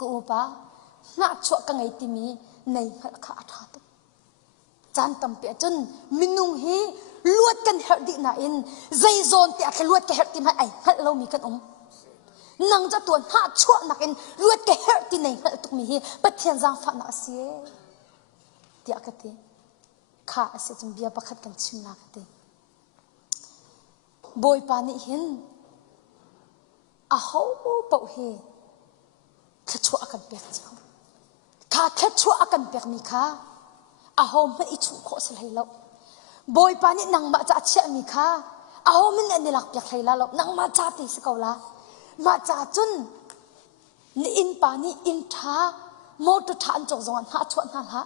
กูปะหาชวกังไอตีมีในเหข้าทาตุจานตำเปียจนมินุงฮีลวดกันเหติน่าอินใจโซนแต่แค่ลวดกันเหติมาไอ้ฮัเรามีกันนังจะตัวหาชั่วนักอินลวดกันเหติในฮัตุกมีฮีปัจเจียนจังฝันนักเสียเดียกติข้าเสียจมเบียบักขัดกันชิมนักติบอยปานิหินเขาเป่าเฮแค่ชั่วกันเปียกเจ้าข้าแค่ชั่วกันเปียกมีข้าเขาไม่อิจุโคสเลยแล้วบอยปานี่นังมาจ่าเชี่ยมีค่ะเอามันเนี่ยหลักอยากให้ละหรอกนังมาจ่าตีสกาวละมาจ่าจุนนี่อินปานี่อินท้าโมตุทานจงจงอันหาชวนนั่นละ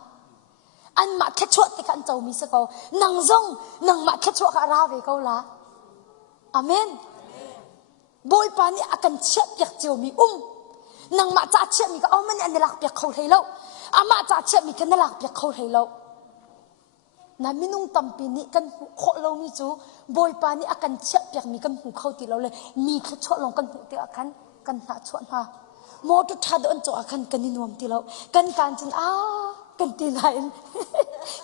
อันมาแค่ชวนติกันเจ้ามีสกาวนังจงนังมาแค่ชวนกับราเวกาวละอาเมนบอยปานี่อากันเชี่ยอยากเจียวมีนังมาจ่าเชี่ยมีก็เอามันเนี่ยหลักอยากเขาให้แล้วอามาจ่าเชี่ยมีกันเนี่ยหลักอยากเขาให้แล้วนั่นมินุ่งตำปีนี้กันหูโคเรามีจูบอยปานี่อากันเชี่ยเปียกมีกันหูเข้าตีเราเลยมีแค่ชั่วลงกันหูตีอากันกันหาชั่วมาโมตุทัดอันจ่ออากันกันนินวมตีเรากันการจนกันตีไหน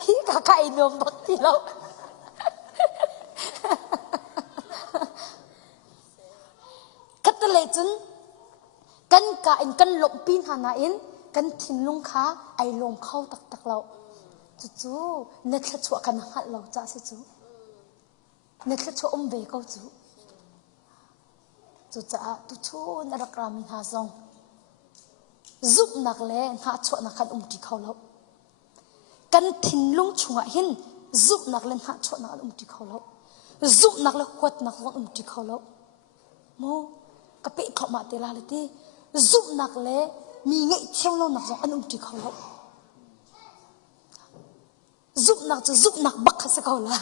ฮีกะไก่นวมบักตีเราคัตเลจนกันกาอินกันหลบปีนหานาอินกันทิ้งลุงค้าไอลมเข้าตักเราจู่ๆนึกแค่ชั่วกันหัดเราจ้าสิจู่นึกแค่ชั่วเบก็จู่จ้าจู่ๆนรักรามินหาซองซุบนักเล่หาชั่วนักขันที่เขาเรากันทิ้งลุงชัวหินซุบนักเล่หาชั่วนักที่เขาเราซุบนักเล่ขวดนักลงที่เขาเราโมกะเปะเขามาเตลาเลยที่ซุบนักเล่มีเงี้ยเที่ยวเรานักลงที่เขาเราซุบนักบักขสกาวละ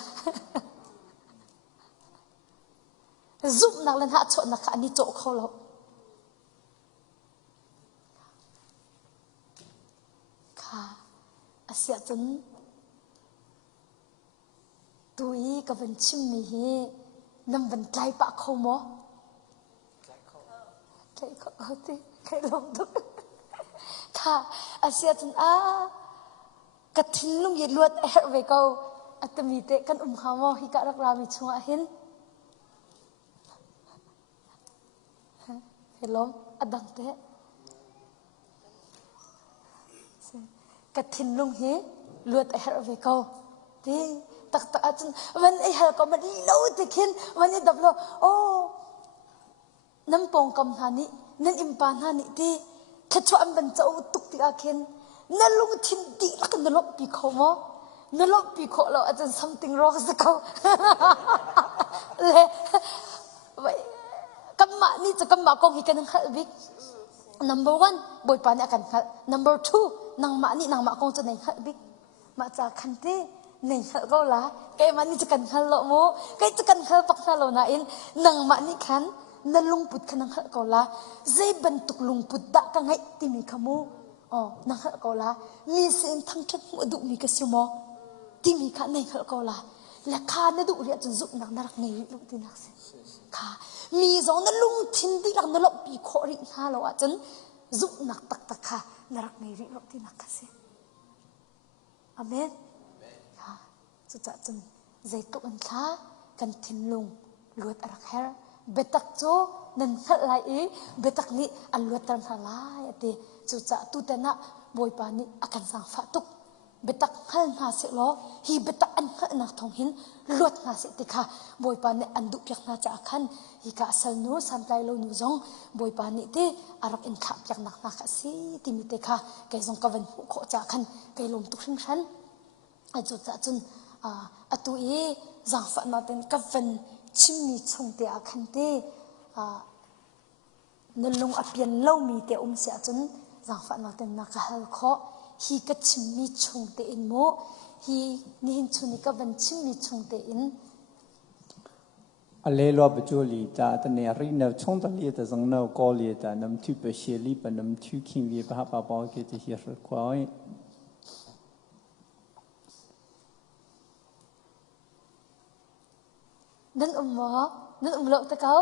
ซุบนักเล่นหาชนนักอันนี้โจเขาแล้วค่ะอาเซียจน ตุยกับเป็นชิมมี น้ำบันไกลปะเขาโม ใจเขา ไกลเขาที่ไกลลมตุกค่ะอาเซียนกระทินลุงยืดลวดเอร์เวก้อัตมีเตกันหาโมฮิการักรามิชงอาหินเฮลมอดังเตกระทินลุงฮีลวดเอร์เวก้ที่ตักอาจารย์วันไอเฮลก็มันเล่าติขินวันนี้ดับโลโอ้น้ำปองกำนานี่นั่นอิมปานานี่ที่ถ้าชวนมันจะอุตุกติอาขินนั่นลุงทินดีแล้วก็นรกปีเขาโมนรกปีเขาเราอาจารย์ something wrong สักเขาเลยกำมานี่จะกำมากองหิกันขัดวิก number one บอยปานอากันขัด number two นางมานี่นางมากองจะในขัดวิกมาจากคันที่ในขัดก็ละแกมานี่จะกันขัดโลโมแกจะกันขัดปักขัดโลนาอินนางมานี่ขันนั่นลุงปุดขันนางขัดก็ละใจบรรทุกลุงปุดดักกันให้ที่มีขโมอ๋อนางขัดก็ละมีเส้นทั้งทั้งหัวดุมีกระสิโมที่มีขันในขัดก็ละและข้าเนี่ยดุเรียจนจุกนักนรักในลูกที่นักเสียค่ะมีสองนั่นลุงทินที่รักนั่นลบปีโคริฮาเราจนจุกนักตักตักค่ะนรักในลูกที่นักเสียอาเมนค่ะสุดท้ายจนใจตุอันข้ากันทินลุงลวดรักเฮร์เบตักโจนั่นขัดไหลเบตักนี้อันลวดตันหาลายเตสุดท้ายตุเตนะบอยปานี่อาการสังฝาตุกเบตักขันหาเสียล้อฮีเบตักอันขันนักทองหินลวดหาเสียติค่ะบอยปานี่อันดุเปียกนาจะขันฮีกะเซลนูสันไลโลนูจงบอยปานี่เตอารักอินขับเปียกนักนักสิติมิเตค่ะแกจงกวันหุโคจะขันแกลมตุกชิงฉันอาจุดจะจนตุยจังฝันมาเป็นกวันชิมมีชงเตะขันเตนั่นลงอเปียนเล่ามีเตะเสียจนจังฝันมาเป็นนักฮัลโคฮีก็ชิมมีชงเตอินโมฮีนี่หินชุนิก็วันชิมมีชงเตอินอะไรรอบจุลีตาแต่เนี่ยรีนเอาช่องตะลีแต่สังเอากอลีแต่น้ำทิพย์เชลีปน้ำทิพย์คิงวีปะฮะปะปอเกจะเฮียร์ควายนั่นหมอนั่นโลกตะเขา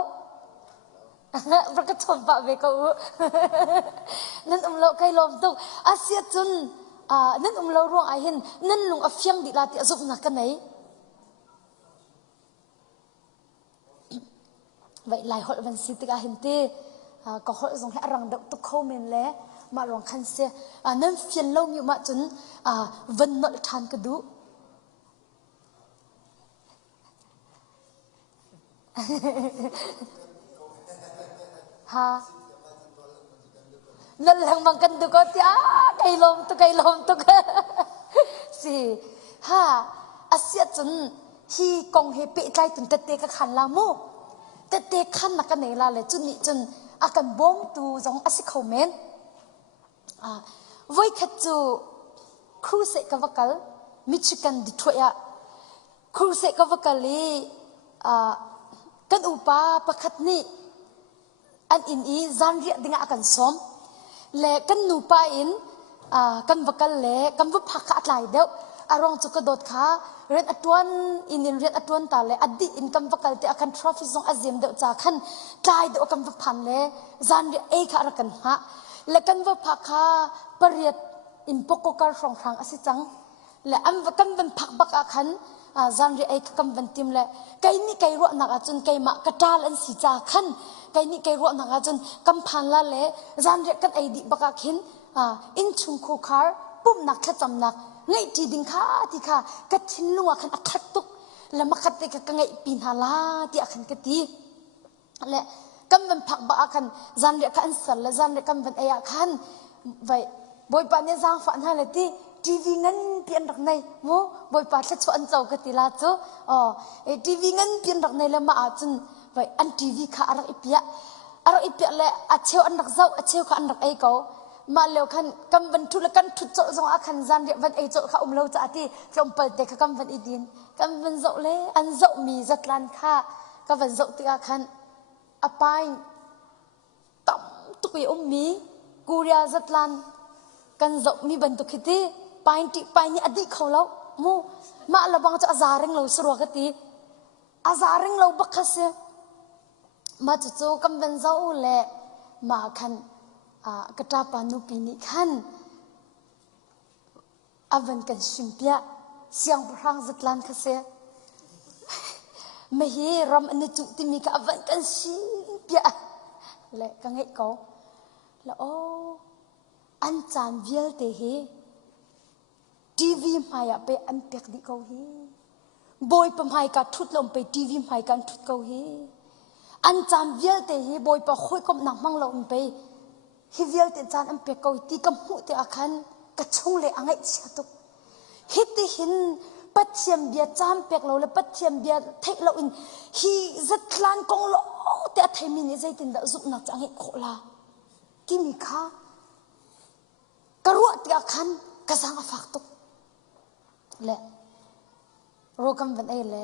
ประกาศชมปะเบกอูนั่นโลกใครลมตุกอาเซียจนนั่นโลกร่วงไอเห็นนั่นลุงอฟียงดิลาติอาซุบนักกันไหนไว้หลายคนวันสิติกาเห็นตีก็คนส่งให้รังดอกตุกเขาเมนแล้วมาลองคันเสียนั่นเฟียนเล่าอยู่มาจนวันนอทานกระดูฮะนั่นแหละบางกันดูก็ที่ไก่ลมตุกสิฮะอาเซียจนที่กองเฮเปใจจนเตะกับขันลามูเตะขันนักกันไหนล่ะเลยจนนี่จนอาการบ้องตูจงอาศัยเขาเมนไว้ขัดจูครูเสกกับวักลมิชิกันดิทรอยครูเสกกับวักลีกันอุปาประคัดนี่อันอินอีจานเรียดิ่งอาการซ้อมเล่กันนูปาอินกันวักลเล่กันวักพักอัดไหลเดียวอารมณ์จุกโดดขาเรียนอัตวันอินเรียนอัตวันตาเล่อดีอินกันวักลที่อาการทรอฟิซงอาเซียมเดียวจากขันใจเดียวกันวักพันเล่จานเรียเอขารักันฮะเล่กันวักพักขาปริยัดอินปกการสองครั้งอาศัยจังเล่อันวักกันเป็นพักบักอาขันจานเรียเอกันเป็นทีมเล่ไก่นี่ไก่รัวนักจนไก่มากระจาลันสีจากขันไก่นี่ไก่รัวนักจนกำพันละเล่จานเรียกันไอดีบักอาขินอินชุงคูคาร์ปุ่มนักแค่จำนักไงที่ดิ่งข้าที่ข้ากัดชินลัวขันอัดตุกแล้วมาขัดเด็กกันไงปีนฮาลาที่อักขันกตีและกำเป็นผักบ้าขันจานเรียกันสันและจานเรียกันเป็นเอียขันไว้บอยปานเนี่ยจางฝันฮาเลยที่ทีวีเงินเปลี่ยนรักในโมบอยปานแค่ชวนเจ้ากติลาโจทีวีเงินเปลี่ยนรักในแล้วมาอาจนไว้อันทีวีข้าอะไรอีเปียและอาเชียวอันรักเจ้าอาเชียวข้าอันรักไอเขามาเลี้ยวขันกำบันทุลกันทุจจงอาขันจานเดียบันไอโจข้าเล่าจะอาทิจงเปิดเด็กกำบันอีดินกำบันโจเล่อันโจมีจัดลานข้ากำบันโจติอาขันอปายตั้มตุกยมีกูเรียจัดลานกันโจมีบันตุกิตีปายนี่อดีเขาเล่ามูมาละบังจะอาจารงเราสรวกตี azaring lo bakase ma chu kam ben zau le ma khan kata panu pini khan avan kan shimpia siang prang zatlan khase mehi ram ani chu timi ka avan kan shimpia le ka ngai ko la o an chan vial te hi TV maya pe an pek di ko hi boy pa mai ka thut lom pe TV mai kan thut ko hi an chan vial te hi boy pa khoi kom nang mang lom pe hi vial te chan an pek ko ti kam hu te akhan ka chung le angai chatuk hiti hin pathiam bia cham pek lo le pathiam bia thek lo in hi zatlan kong lo te thai mi ni zaitin da zup na changai khola ki mi kha karua te akhan ka sang afak tuk le rokam van ai le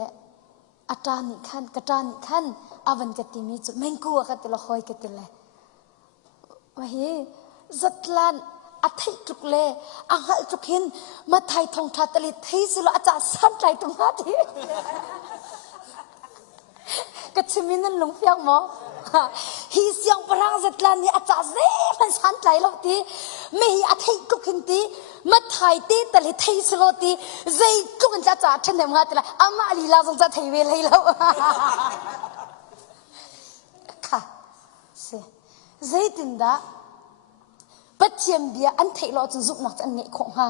atani khan katani khan avan ka timi chu mengku ka te lo khoi ka te le wahi zatlan athai tuk le angal tuk hin ma thai thong tha tali thei su lo acha san trai tung ha thi ka chimin nan lung phiang mo hi siang parang zatlan ni acha ze man san trai lo ti me hi athai tuk hin ti ma thai ti tali thei su lo ti zai tuk an cha cha than ne ma tla ama ali la zong cha thei ve lai lo kha se zai tin da pathiam bia an thei lo chu zup nak chan nge khong ha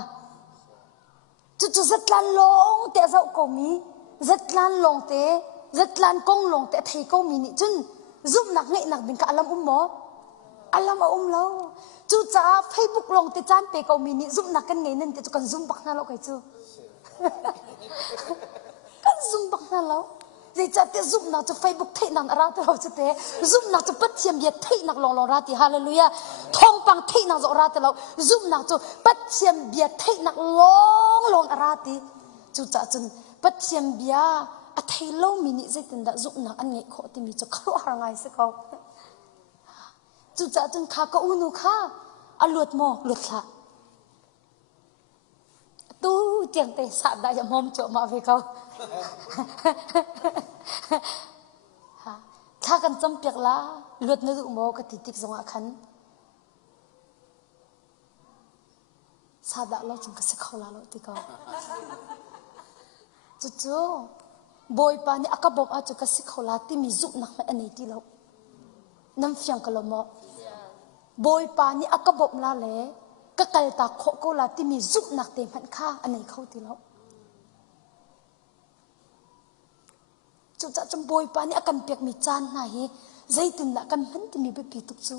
chu zatlan long te zau ko mi zatlan long te zatlan kong long te thei ko mi ni chun zup nak nge nak din ka alam mo alam lo chu cha Facebook long te chan pe ko mi ni zup nak kan nge nen te chu kan zoom bak na lo kai chu kan zoom bak na lo zai cha te zup na chu Facebook thei nan ara te lo chu te zup na chu pathiam bia thei nak long long ra ti hallelujah thong pang thei nak zo ra te lo zup na chu pathiam bia thei nak long long ara ti chu cha chun pathiam bia a thei lo mi ni zai tin da zup na an nge kho ti mi chu khro har ngai se ko chu cha chun kha ko unu kha a lut mo lut kha tu tiang te sa da ya mom cho ma ve ko kha kan cham pek la lut na du mo ka ti tik zonga khan sa da lo chung ka se khaula lo ti ko chu boy pa ni akabom a chu ka se khaula ti mi zup nak ma anei ti lo nam fyang ka lo mo boy pa ni akabom la le ka kal ta kho ko la ti mi zup nak te man kha anei khau ti lo chu cha chum boy pa ni akan pek mi chan na hi zaitin na kan han ti mi be pi tuk chu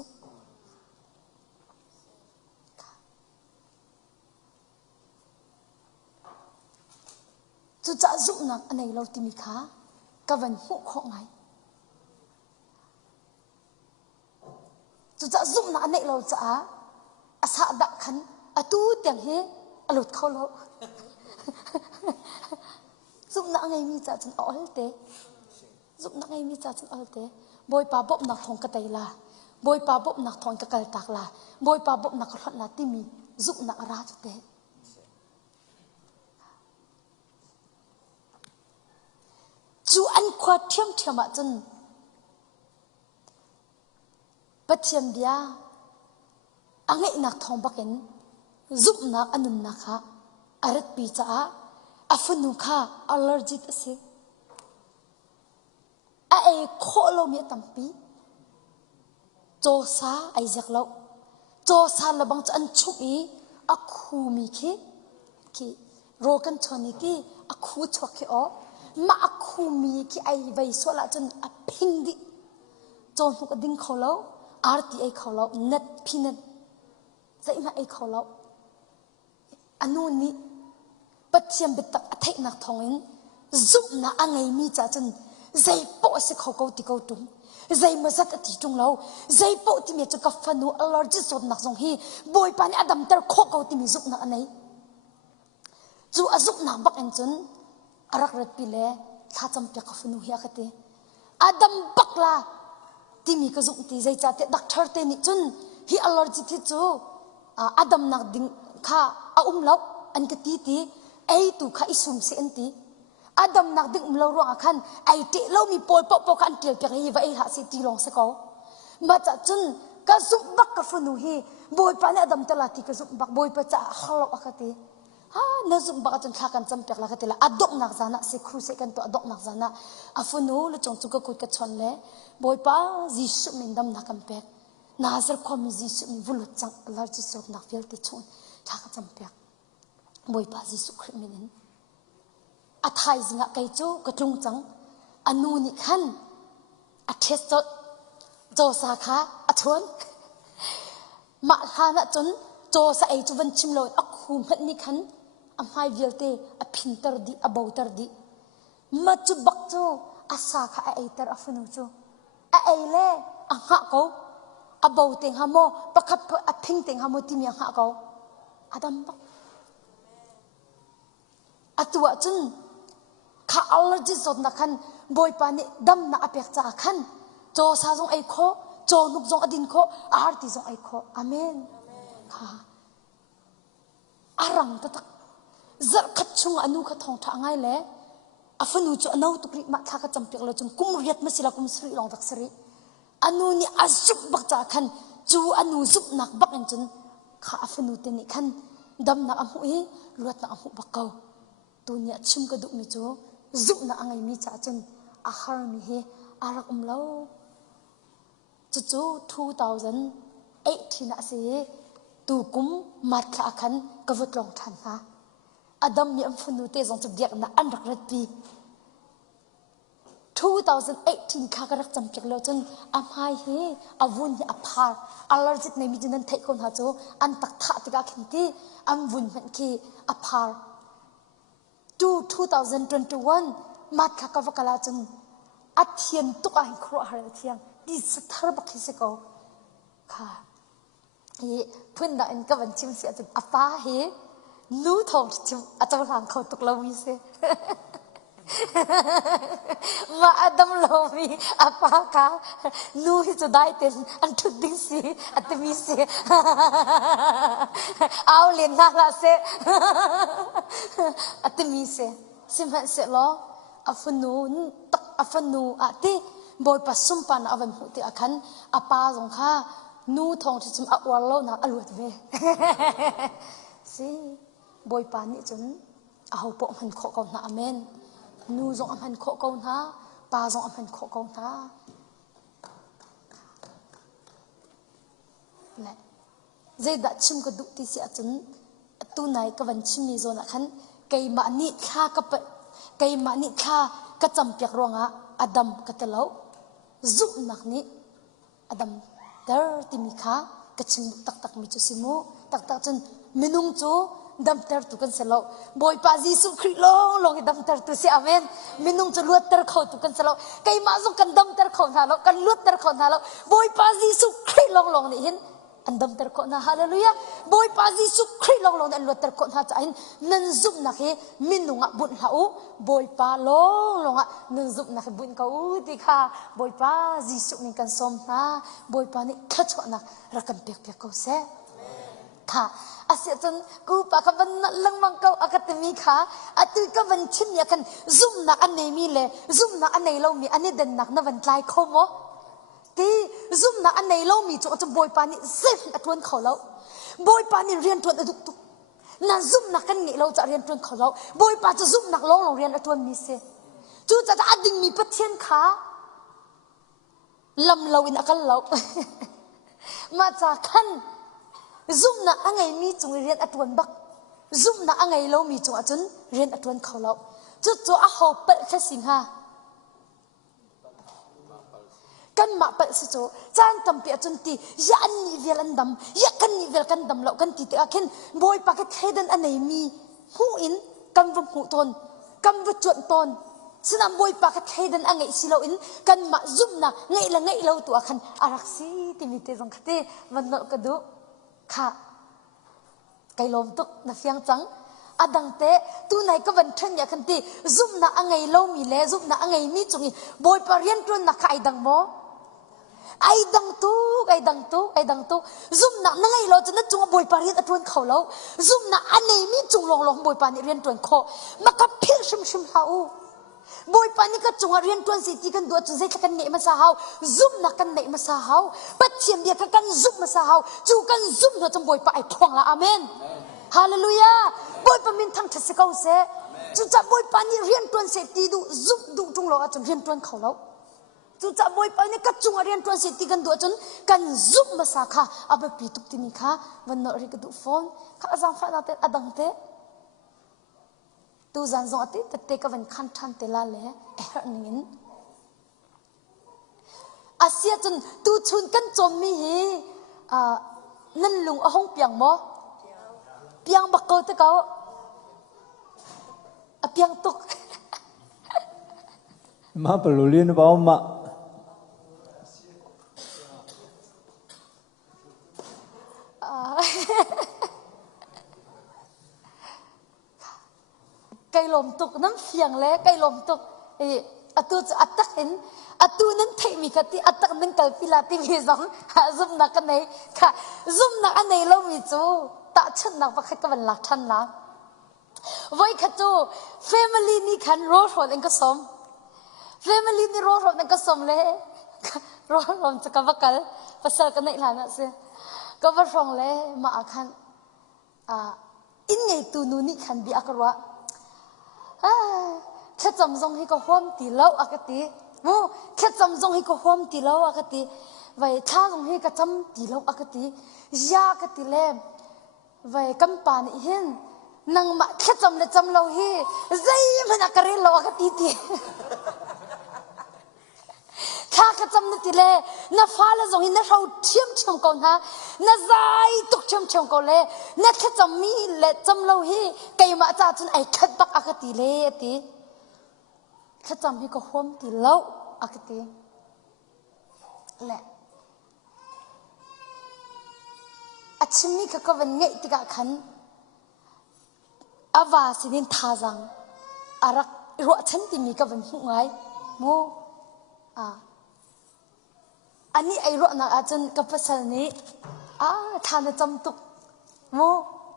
cha zup nak anei lo ti mi kha ka van hu kho ngai chu cha zup na anei lo cha asa da khan atu tiang he alut khau lo zup na ngai mi cha chun ol te zup na ngai mi cha chun ol te boy pa bop nak thong ka tai la boy pa bop nak thong ka kal tak la boy pa bop nak khot la ti mi zup na ra chu te chu an khwa thiam thiam a chun pathiam bia angai nak thong baken zup nak anun na kha arat pi cha afunu kha allergy ta se a e kholo mi tampi cho sa ai jak lo cho sa la bang chan chu i a khu mi ki ro kan choni ki a khu chok ki o ma a khu mi ki ai vai so la chan a phing di chon hu ka ding kholo arti ai kholo nat phinet zai ma ai kholo anu ni pathiam bitak athai nak thongin zup na angai mi cha chen zai po se kho ko ti ko tum zai ma zat ati tung lo zai po ti me cha ka fanu allergy sot nak jong hi boy pan adam tar kho ko ti mi zup na anai chu azup na bak en chun arak rat pi le tha cham pe ka fanu hi akate adam bakla ti mi ka zup ti zai cha te doctor te ni chun hi allergy thi chu adam nak ding kha a lo an ka ti ai tu kha isum se anti อดัมนักดึงเราร้องขันไอเตเรามีปอยปอกันเตียวเปียกฮีว่าไอหาสิตีลองสกอมาจากจนก็ซุบบักกับฝนุฮีบอยปานอดัมตลาดที่ก็ซุบบักบอยปะจะขลอกอคตินซุบบักจนขากันจำเปียกละคติละอดอกนักจานะสิครูเสกันตัวอดอกนักจานะฝนุลุจงจุกกุดกชนเล่บอยปาจิสุมินดัมนักกัมเปียกนาซาความจิสุมิวุลุจังลาจิสุนักเฟลติชนขากันจำเปียกบอยปาจิสุคริมินินอาไทยสิงะไกจูกระตุงจังอนูนิขันอาเทสโจสาขาอาชวนมาหานะจนโจสาไอจุวันชิมลอยอักหูมันนิขันอภัยเวลเตอพินตรดีอบาวตรดีมาจุบักจูอาสาขาไอตรอฟนูจูไอเล่อังหะเขาอบาวเต็งฮามอปะคับอพิงเต็งฮามอติมีอังหะเขาอาดัมบักอตัวจนข้าอัลลอฮ์จิตสดนักขันบอยปานิดำนักอเปียกจากขันโจซาจงไอโคโจนุกจงอดินโคอาร์ติจงไอโคอาเมนค่ะอารังตะตักจักขัดชงอนุขัดทองทางไงแหละอาฟนูจูอนาตุกริมาข้าก็จำเปียกเลยจนกุมเรียดมาสิละกุมสรีลองตักสรีอนุนี่อาจุบบักจากขันจูอนุจุบนักบักจนข้าอาฟนูเตนิขันดำนักอมุยลวดนักอมุบักเกาตัวเนี้ยชิมกระดูกมิจูจุนะอังไงมีจ่าจนอาหารมีเฮอารักเล่าจู่2018นะสิตูกุมมัดขาขันกวดลองทันฮะอดัมมีอันฟุนุเตจงจุดเดียกนะอันรักรัดปี2018ข้ากรักจำเปียกแล้วจนอาหายเฮอาวุนอาพาร์อัลลอฮ์จิตในมิจุนันเทคนหาจูอันตักท่าติกาขินที่อันวุนมันคีอาพาร์2021มาทักกับกลาจนอัฐินตุกอันครัวหาเทียงดิสทารบักฮิสกอค่ะพื้นด่านก็วันชิมเสียจนอาฟ้าเฮนู้ทองชิมอาจารย์หลังเขาตุกลาวิเซมาอดัมลาวิอาฟ้าค่ะนู้ที่จะได้เต็นอันทุดดิ้งสิอัตมิเซเอาเลียนนาลาเซอัตมิเซสิมันเสร็จแล้วอาฟนูตักอาฟนูอาที่บอยปัสสุมปันอาวันหุติอาคันอาปาสงข้านูทองที่จิมอวาโลนะอลวดเวสิบอยปานี่จนอาหูปกมันโคกเอาหน้าอเมนนูจงอมันโคกเอาหน้าปาจงอมันโคกเอาหน้าและเจดัดชิมกระดุติเสียจนตู้ไหนก็วันชิมมีโซนอาคันไก่มานิข้ากับไก่มานิข้าก็จำเปียกรองอดัมก็ตะเล่าจุบนักนี้อดัมเดอร์ติมิข้าก็ชิมตักมิจุสิมูตักจนมินุงจูดัมเตอร์ตุกันเสลาบอยปาจิสุคริลงดัมเตอร์ตุเสียอเมนมินุงจูลวดเตอร์เขาตุกันเสลาไก่มาสุกันดัมเตอร์เขาหน้าเรากันลวดเตอร์เขาหน้าเราบอยปาจิสุคริลงนี่เห็นอันดัมเตอร์คนน่ะฮาเลลูยาบอยปาจิสุคริลงอันลวดเตอร์คนน่ะจะอินนันซุบนักเฮมินุงะบุญหาอูบอยปาลงอ่ะนันซุบนักบุญเขาติค่ะบอยปาจิสุนี่กันสมนะบอยปานี่ขัดชนักรักกันเปียกเขาเสค่ะอาเสียจนกูปากกันลังมังเกาอากาศมีค่ะอาตุก็วันชิมยากันซุ่มนักอันไหนมีเลยซุ่มนักอันไหนเรามีอันนี้เดินนักนับวันไกลเขาโมที่ซุ่มนักอันไหนเรามีจะบอยปานี่เส้นอัตวนเขาแล้วบอยปานี่เรียนทวนตุกตุกนั่นซุ่มนักกันนี่เราจะเรียนทวนเขาแล้วบอยปาจะซุ่มนักเราเรียนอัตวนมีเสจู่จะอดิ่งมีประเทศค่ะลำเราอินอักเรามาจากขันซุ่มนักอันไงมีจงเรียนอัตวนบักซุ่มนักอันไงเรามีจงอัตวนเรียนอัตวนเขาแล้วจู่อาหอบเปิดแค่สิ่งห้ากันมาเปิดสิโจจานทำเปียจนตียันนิเวลันดำยักกันนิเวลกันดำแล้วกันตีแต่อาเข็นบอยปากเทดันอันไหนมีหูอินกันวัหูตนกันวัจวนตนสนามบอยปากเทดันอันไงสิเราอินกันมาซุ่มนักไงละไงเราตัวขันอารักซีติมิเตจงคติมันนกระดูค่ะไก่ลมตุกนักยังจังอดังเตะตู้ไหนก็วันเทนอยากกันตีซุ่มนักอันไงเรามีเล่ซุ่มนักอันไงมีจงอินบอยปาเรียนจนนักไอดังโมไอ้ดังตุซุ่มนักนั่งไงเราจะนั่งจงบอยปารีอัตวนเขาแล้วซุ่มนักอันไหนมีจงลองบอยปานี่เรียนตวนโคมากับเพียงชิมหาอู บอยปานี่ก็จงเรียนตัวสิที่กันตัวจงใจกันเนมาสาหาวซุ่มนักกันเนมาสาหาวปัจเจียนเดียกันซุ่มมาสาหาวจูกันซุ่มเราจงบอยปาไอ้พวงละอาเมนฮาเลลูยาบอยปามินทั้งทัศน์เขาเสจูจะบอยปานี่เรียนตัวสิที่ดูซุ่มดูจงเราจงเรียนตัวเขาแล้วจูจะบอยปานี่ก็จงเรียนตัวสิที่กันตัวจนกันซุ่มมาสาค่ะอาเบปีตุกที่นี่ค่ะวันนอริกดูฟอนข้าสังฟ้านาเตอดังเตตูจันทร์อาทิตย์เตะกับวันขันทันเตลาเล่นิ่งอาเซียจนตูชุนกันจมมีฮีนั่นลุงห้องเปียงมั้เปียงบักเกอตะเกาเปียงตุกมาปลุลินบ้ามาไก่ลมตุกน้ำเฟียงแล้วไก่ลมตุกตูจะอัตตักเห็นตูนั้นเทมีกติอัตตักนั้นกัลปิลาติมีสองซุ่มนักกันไหนค่ะซุ่มนักอันไหนเรามีจูตาฉันนักบักให้กับวันหลักท่านละไว้ขจู family นี่ขันรอดหดเองก็สม family นี่รอดหดเองก็สมเลยรอดหดจะกับบักกันภาษากันไหนล่ะนะเสียก็ว่าฟองเลยมาขันอินไงตูนูนี่ขันบีอักรัวแค่จำทรงให้ก็ห่วมตีเล่าอากติมูแค่จำทรงให้ก็ห่วมตีเล่าอากติไว้ท่าทรงให้ก็จำตีเล่าอากติยากติเล่ไว้กำปานเห็นนังมาแค่จำเลยจำเราให้ใจมันอักเรเล่าอากติทีข้าก็จำนึกทีเล่น่าฟ้าเลยทรงให้น่าเราเทียมก่อนฮะน่าใจตุกเทียมก่อนเลยน่าแค่จำมีเล่จำเราให้ไก่มาจ่าจนไอ้ขัดบักอากติเล่ตีแค่จำให้ก็ห่วมตีเล่าอากติแหละอาชิมีก็วันไงติกาขันอาวาสินินท่าจังอารักรัวฉันติมีก็วันหุ่งไงโมอันนี้ไอ้รัวนักอาจารย์กับภาษานี้ท่านจำตุกโม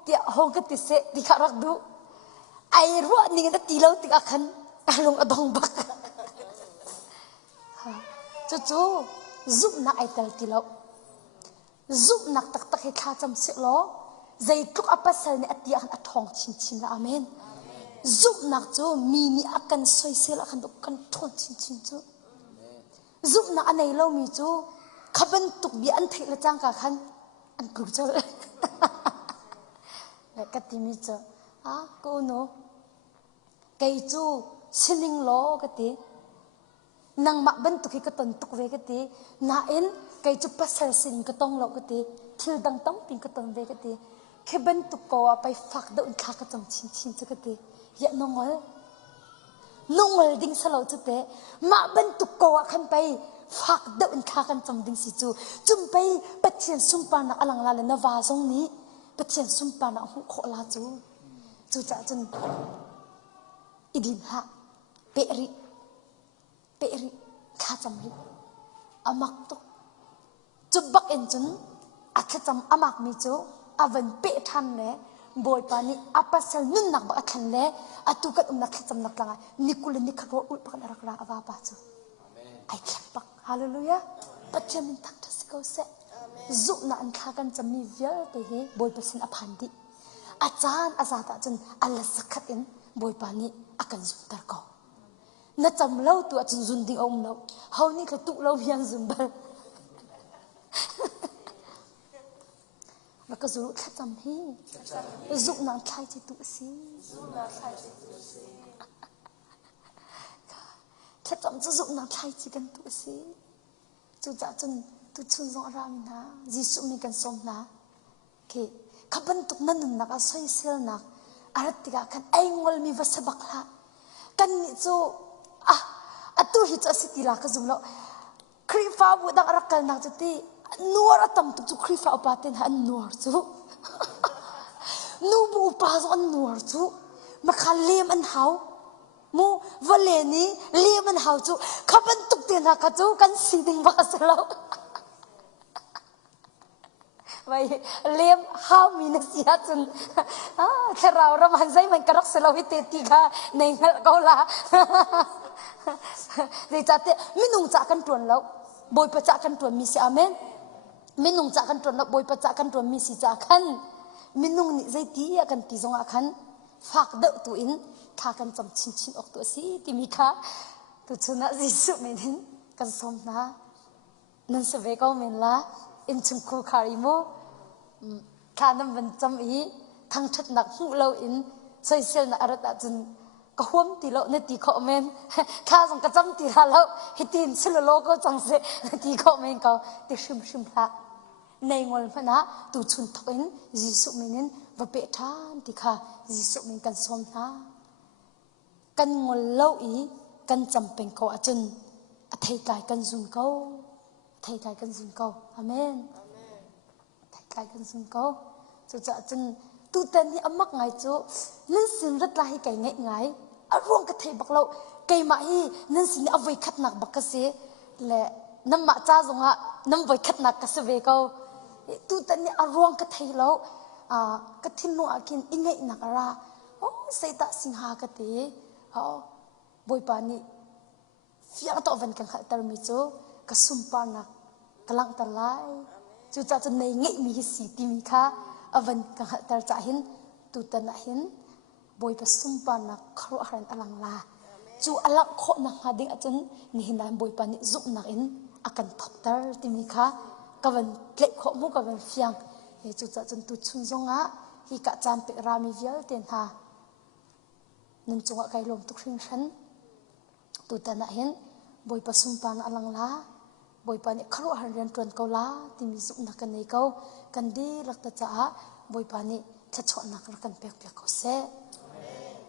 เดี๋ยวห้องก็ติดเสติขารักดูไอ้รัวนี่ก็ตีเล่าติกาขันลงอดองบักจู่ๆซุบนักไอ้เตลตีเล่าซุบนักตักให้ข้าจำเสียล้อใจทุกอัปเสเนี่ยอดีอันอัดทองชินละอาเมนซุบนักจู่มีนี่อากันสวยเสียละคันตุกันทอนชินจู่ซุบนักอันไหนเล่ามีจู่ขับเป็นตุกบีอันเทละจังกะคันอันกรุบเจ้าแล้วก็ที่มีจู่กูโน่ไก่จู่สินิงล้อกตินางมาบันตุกิกตันตุกเวกตินาเอ็นไก่จุปัสสาวะสินกตองล้อกติทิลดังตั้มปิงกตันเวกติแค่บันตุกก็ไปฝักดาวอินข้ากระจำชินจุกติยะนงอลดิ้งสลาวจุดเตะมาบันตุกก็ขันไปฝักดาวอินข้ากันจำดิ้งสิจูจุ่มไปปัจเจียนซุ่มปานักอลังลาเลนวาซงนี้ปัจเจียนซุ่มปานักหุโคลาจูจะจนอิดินฮะเปริข้าจำริอามักตุจุบักเอ็นจุนอาจจะจำอามักมีจูอาวันเปะทันเลยบอยปานี่อาปัสเซลนุ่นนักบักทันเลยอาตุกัดนักแค่จำนักลังนิคุลนิคโรอุปกันรักราอาวาปาจูไอ้แค่ปักฮาเลลูยาปัจเจมินทักทัศน์เขาเสจุนันข้ากันจำมีเยอะแต่เฮบอยปัสเซนอภันดิอาจารย์ตาจนอัลลสักขัดเอ็นบอยปานี่อากันจุดตะกอน่าจำเล่าตัวจนจุนดิ้งอมเล่าเฮานี่ก็ตุเล่ายังจุนบัลแล้วก็จุดแค่จำฮีจุดนั้นใครจะตุสิแค่จำจุดนั้นใครจะกันตุสิจุดจนตุชุนสองรามินะยิสุมีกันสมนะโอเคขับรถตุกนั่นนักอาศัยเซลนักอารัติกากันไอ้งอลมีวัสบักละกันนี่จูtu hi cha sitila ka zum lo krifa bu dang rakal na chati nuar atam tu krifa paten han nuar chu nu bu pa zo an nuar chu makhalem an hau mu valeni lem an hau chu khaban tuk te na ka chu kan siding ba selo vai lem hau mi na sia chun therau ra man zai man karak selo hi te ti ga nei ngal ko la เลยจัดเตมินุงจักกันตรวนแล้วบอยประจักกันตรวนมีสิอาเมนมินุงจักกันตรวนแล้วบอยประจักกันตรวนมีสิจักขันมินุงนี่ใจตีกันตีจงอาขันฝากเดาตัวอินข้ากันจำชินออกตัวสิที่มีข้าตัวชนะจิสุเมนินกันสมนะนั่นสเวก็เมนละอินชุมคูคาริโมข้านั้นเป็นจำอีทั้งชัดหนักหูเราอินใส่เสื้อหนักอะไรแต่จนก็ห่วงตีเราในตีคอมเมนข้าส่งกระจำตีเราฮิตินสิลโลก็จังเสตีคอมเมนก็ติชิมพระในงวลพนะตูชุนทอินจิสุเมนินว่าเปทานที่ข้าจิสุเมนกันสมนะกันงวลเล่าอีกันจำเป็นเขาอาจารย์อธิกายกันซุนเขาอธิกายกันซุนเขาอาเมนอธิกายกันซุนเขาจุจะจนตูเต็นที่อมักไงจูนั่นสิ่งรัตลาให้ไก่ไงไงอารมณ์กระเทบักเราไก่มาฮีนั่นสิ่งเอาไว้ขัดหนักบักกะเสและน้ำมาจ้าจงอะน้ำไว้ขัดหนักกะเสเวเขาตูเต็นนี่อารมณ์กระเทเรากระทินนัวกินอิงไงหนักอะไรโอ้เสตะสิงหากระเทบอยปานี่ฟิยังตัวเวนกันขัดตรมิจูกระสุมปานักกำลังตะไลจูจะจนในเงี้ยมีสิติมีค่ะอเวนกันขัดตรจ่าหินตูตันหินบอยประสุมปานักครัวหันอลังลาจูอลังโคนักหาดิ้งอาจารย์นี่นายบอยปานี่จุกนักอินอากันทบตรติมีค่ะกเวนเล็กโคมุกเวนฟิยังจูจะจนตูชุนจงอ่ะฮิกะจานเปรามีเวียลเตียนหานั่นจงอ่ะไกลลมตุกชิงฉันตูตันเห็นบอยประสุมปานอลังลาบอยปานครัวหันเรียนตรวนเกาลาที่มีสุนักกันในเกากันดีรักตาจ้าบอยปานี่ถ้าชดนักรักกันเปียกเขาเส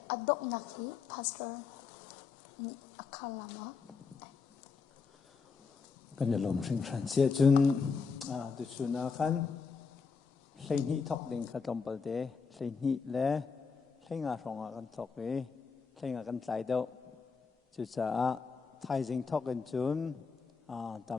อดกนักฮีพาสเตอร์นี่อัคลามะกันจะลมสิ่งฉันเสียจนดูชุนกันเส้นนี้ทอกดิ่งขัดลมเปลเดเส้นนี้และเส้นงาสองกันทอกเลยเส้นงากันใจเดาจุดจะไทยสิ่งทอกกันจน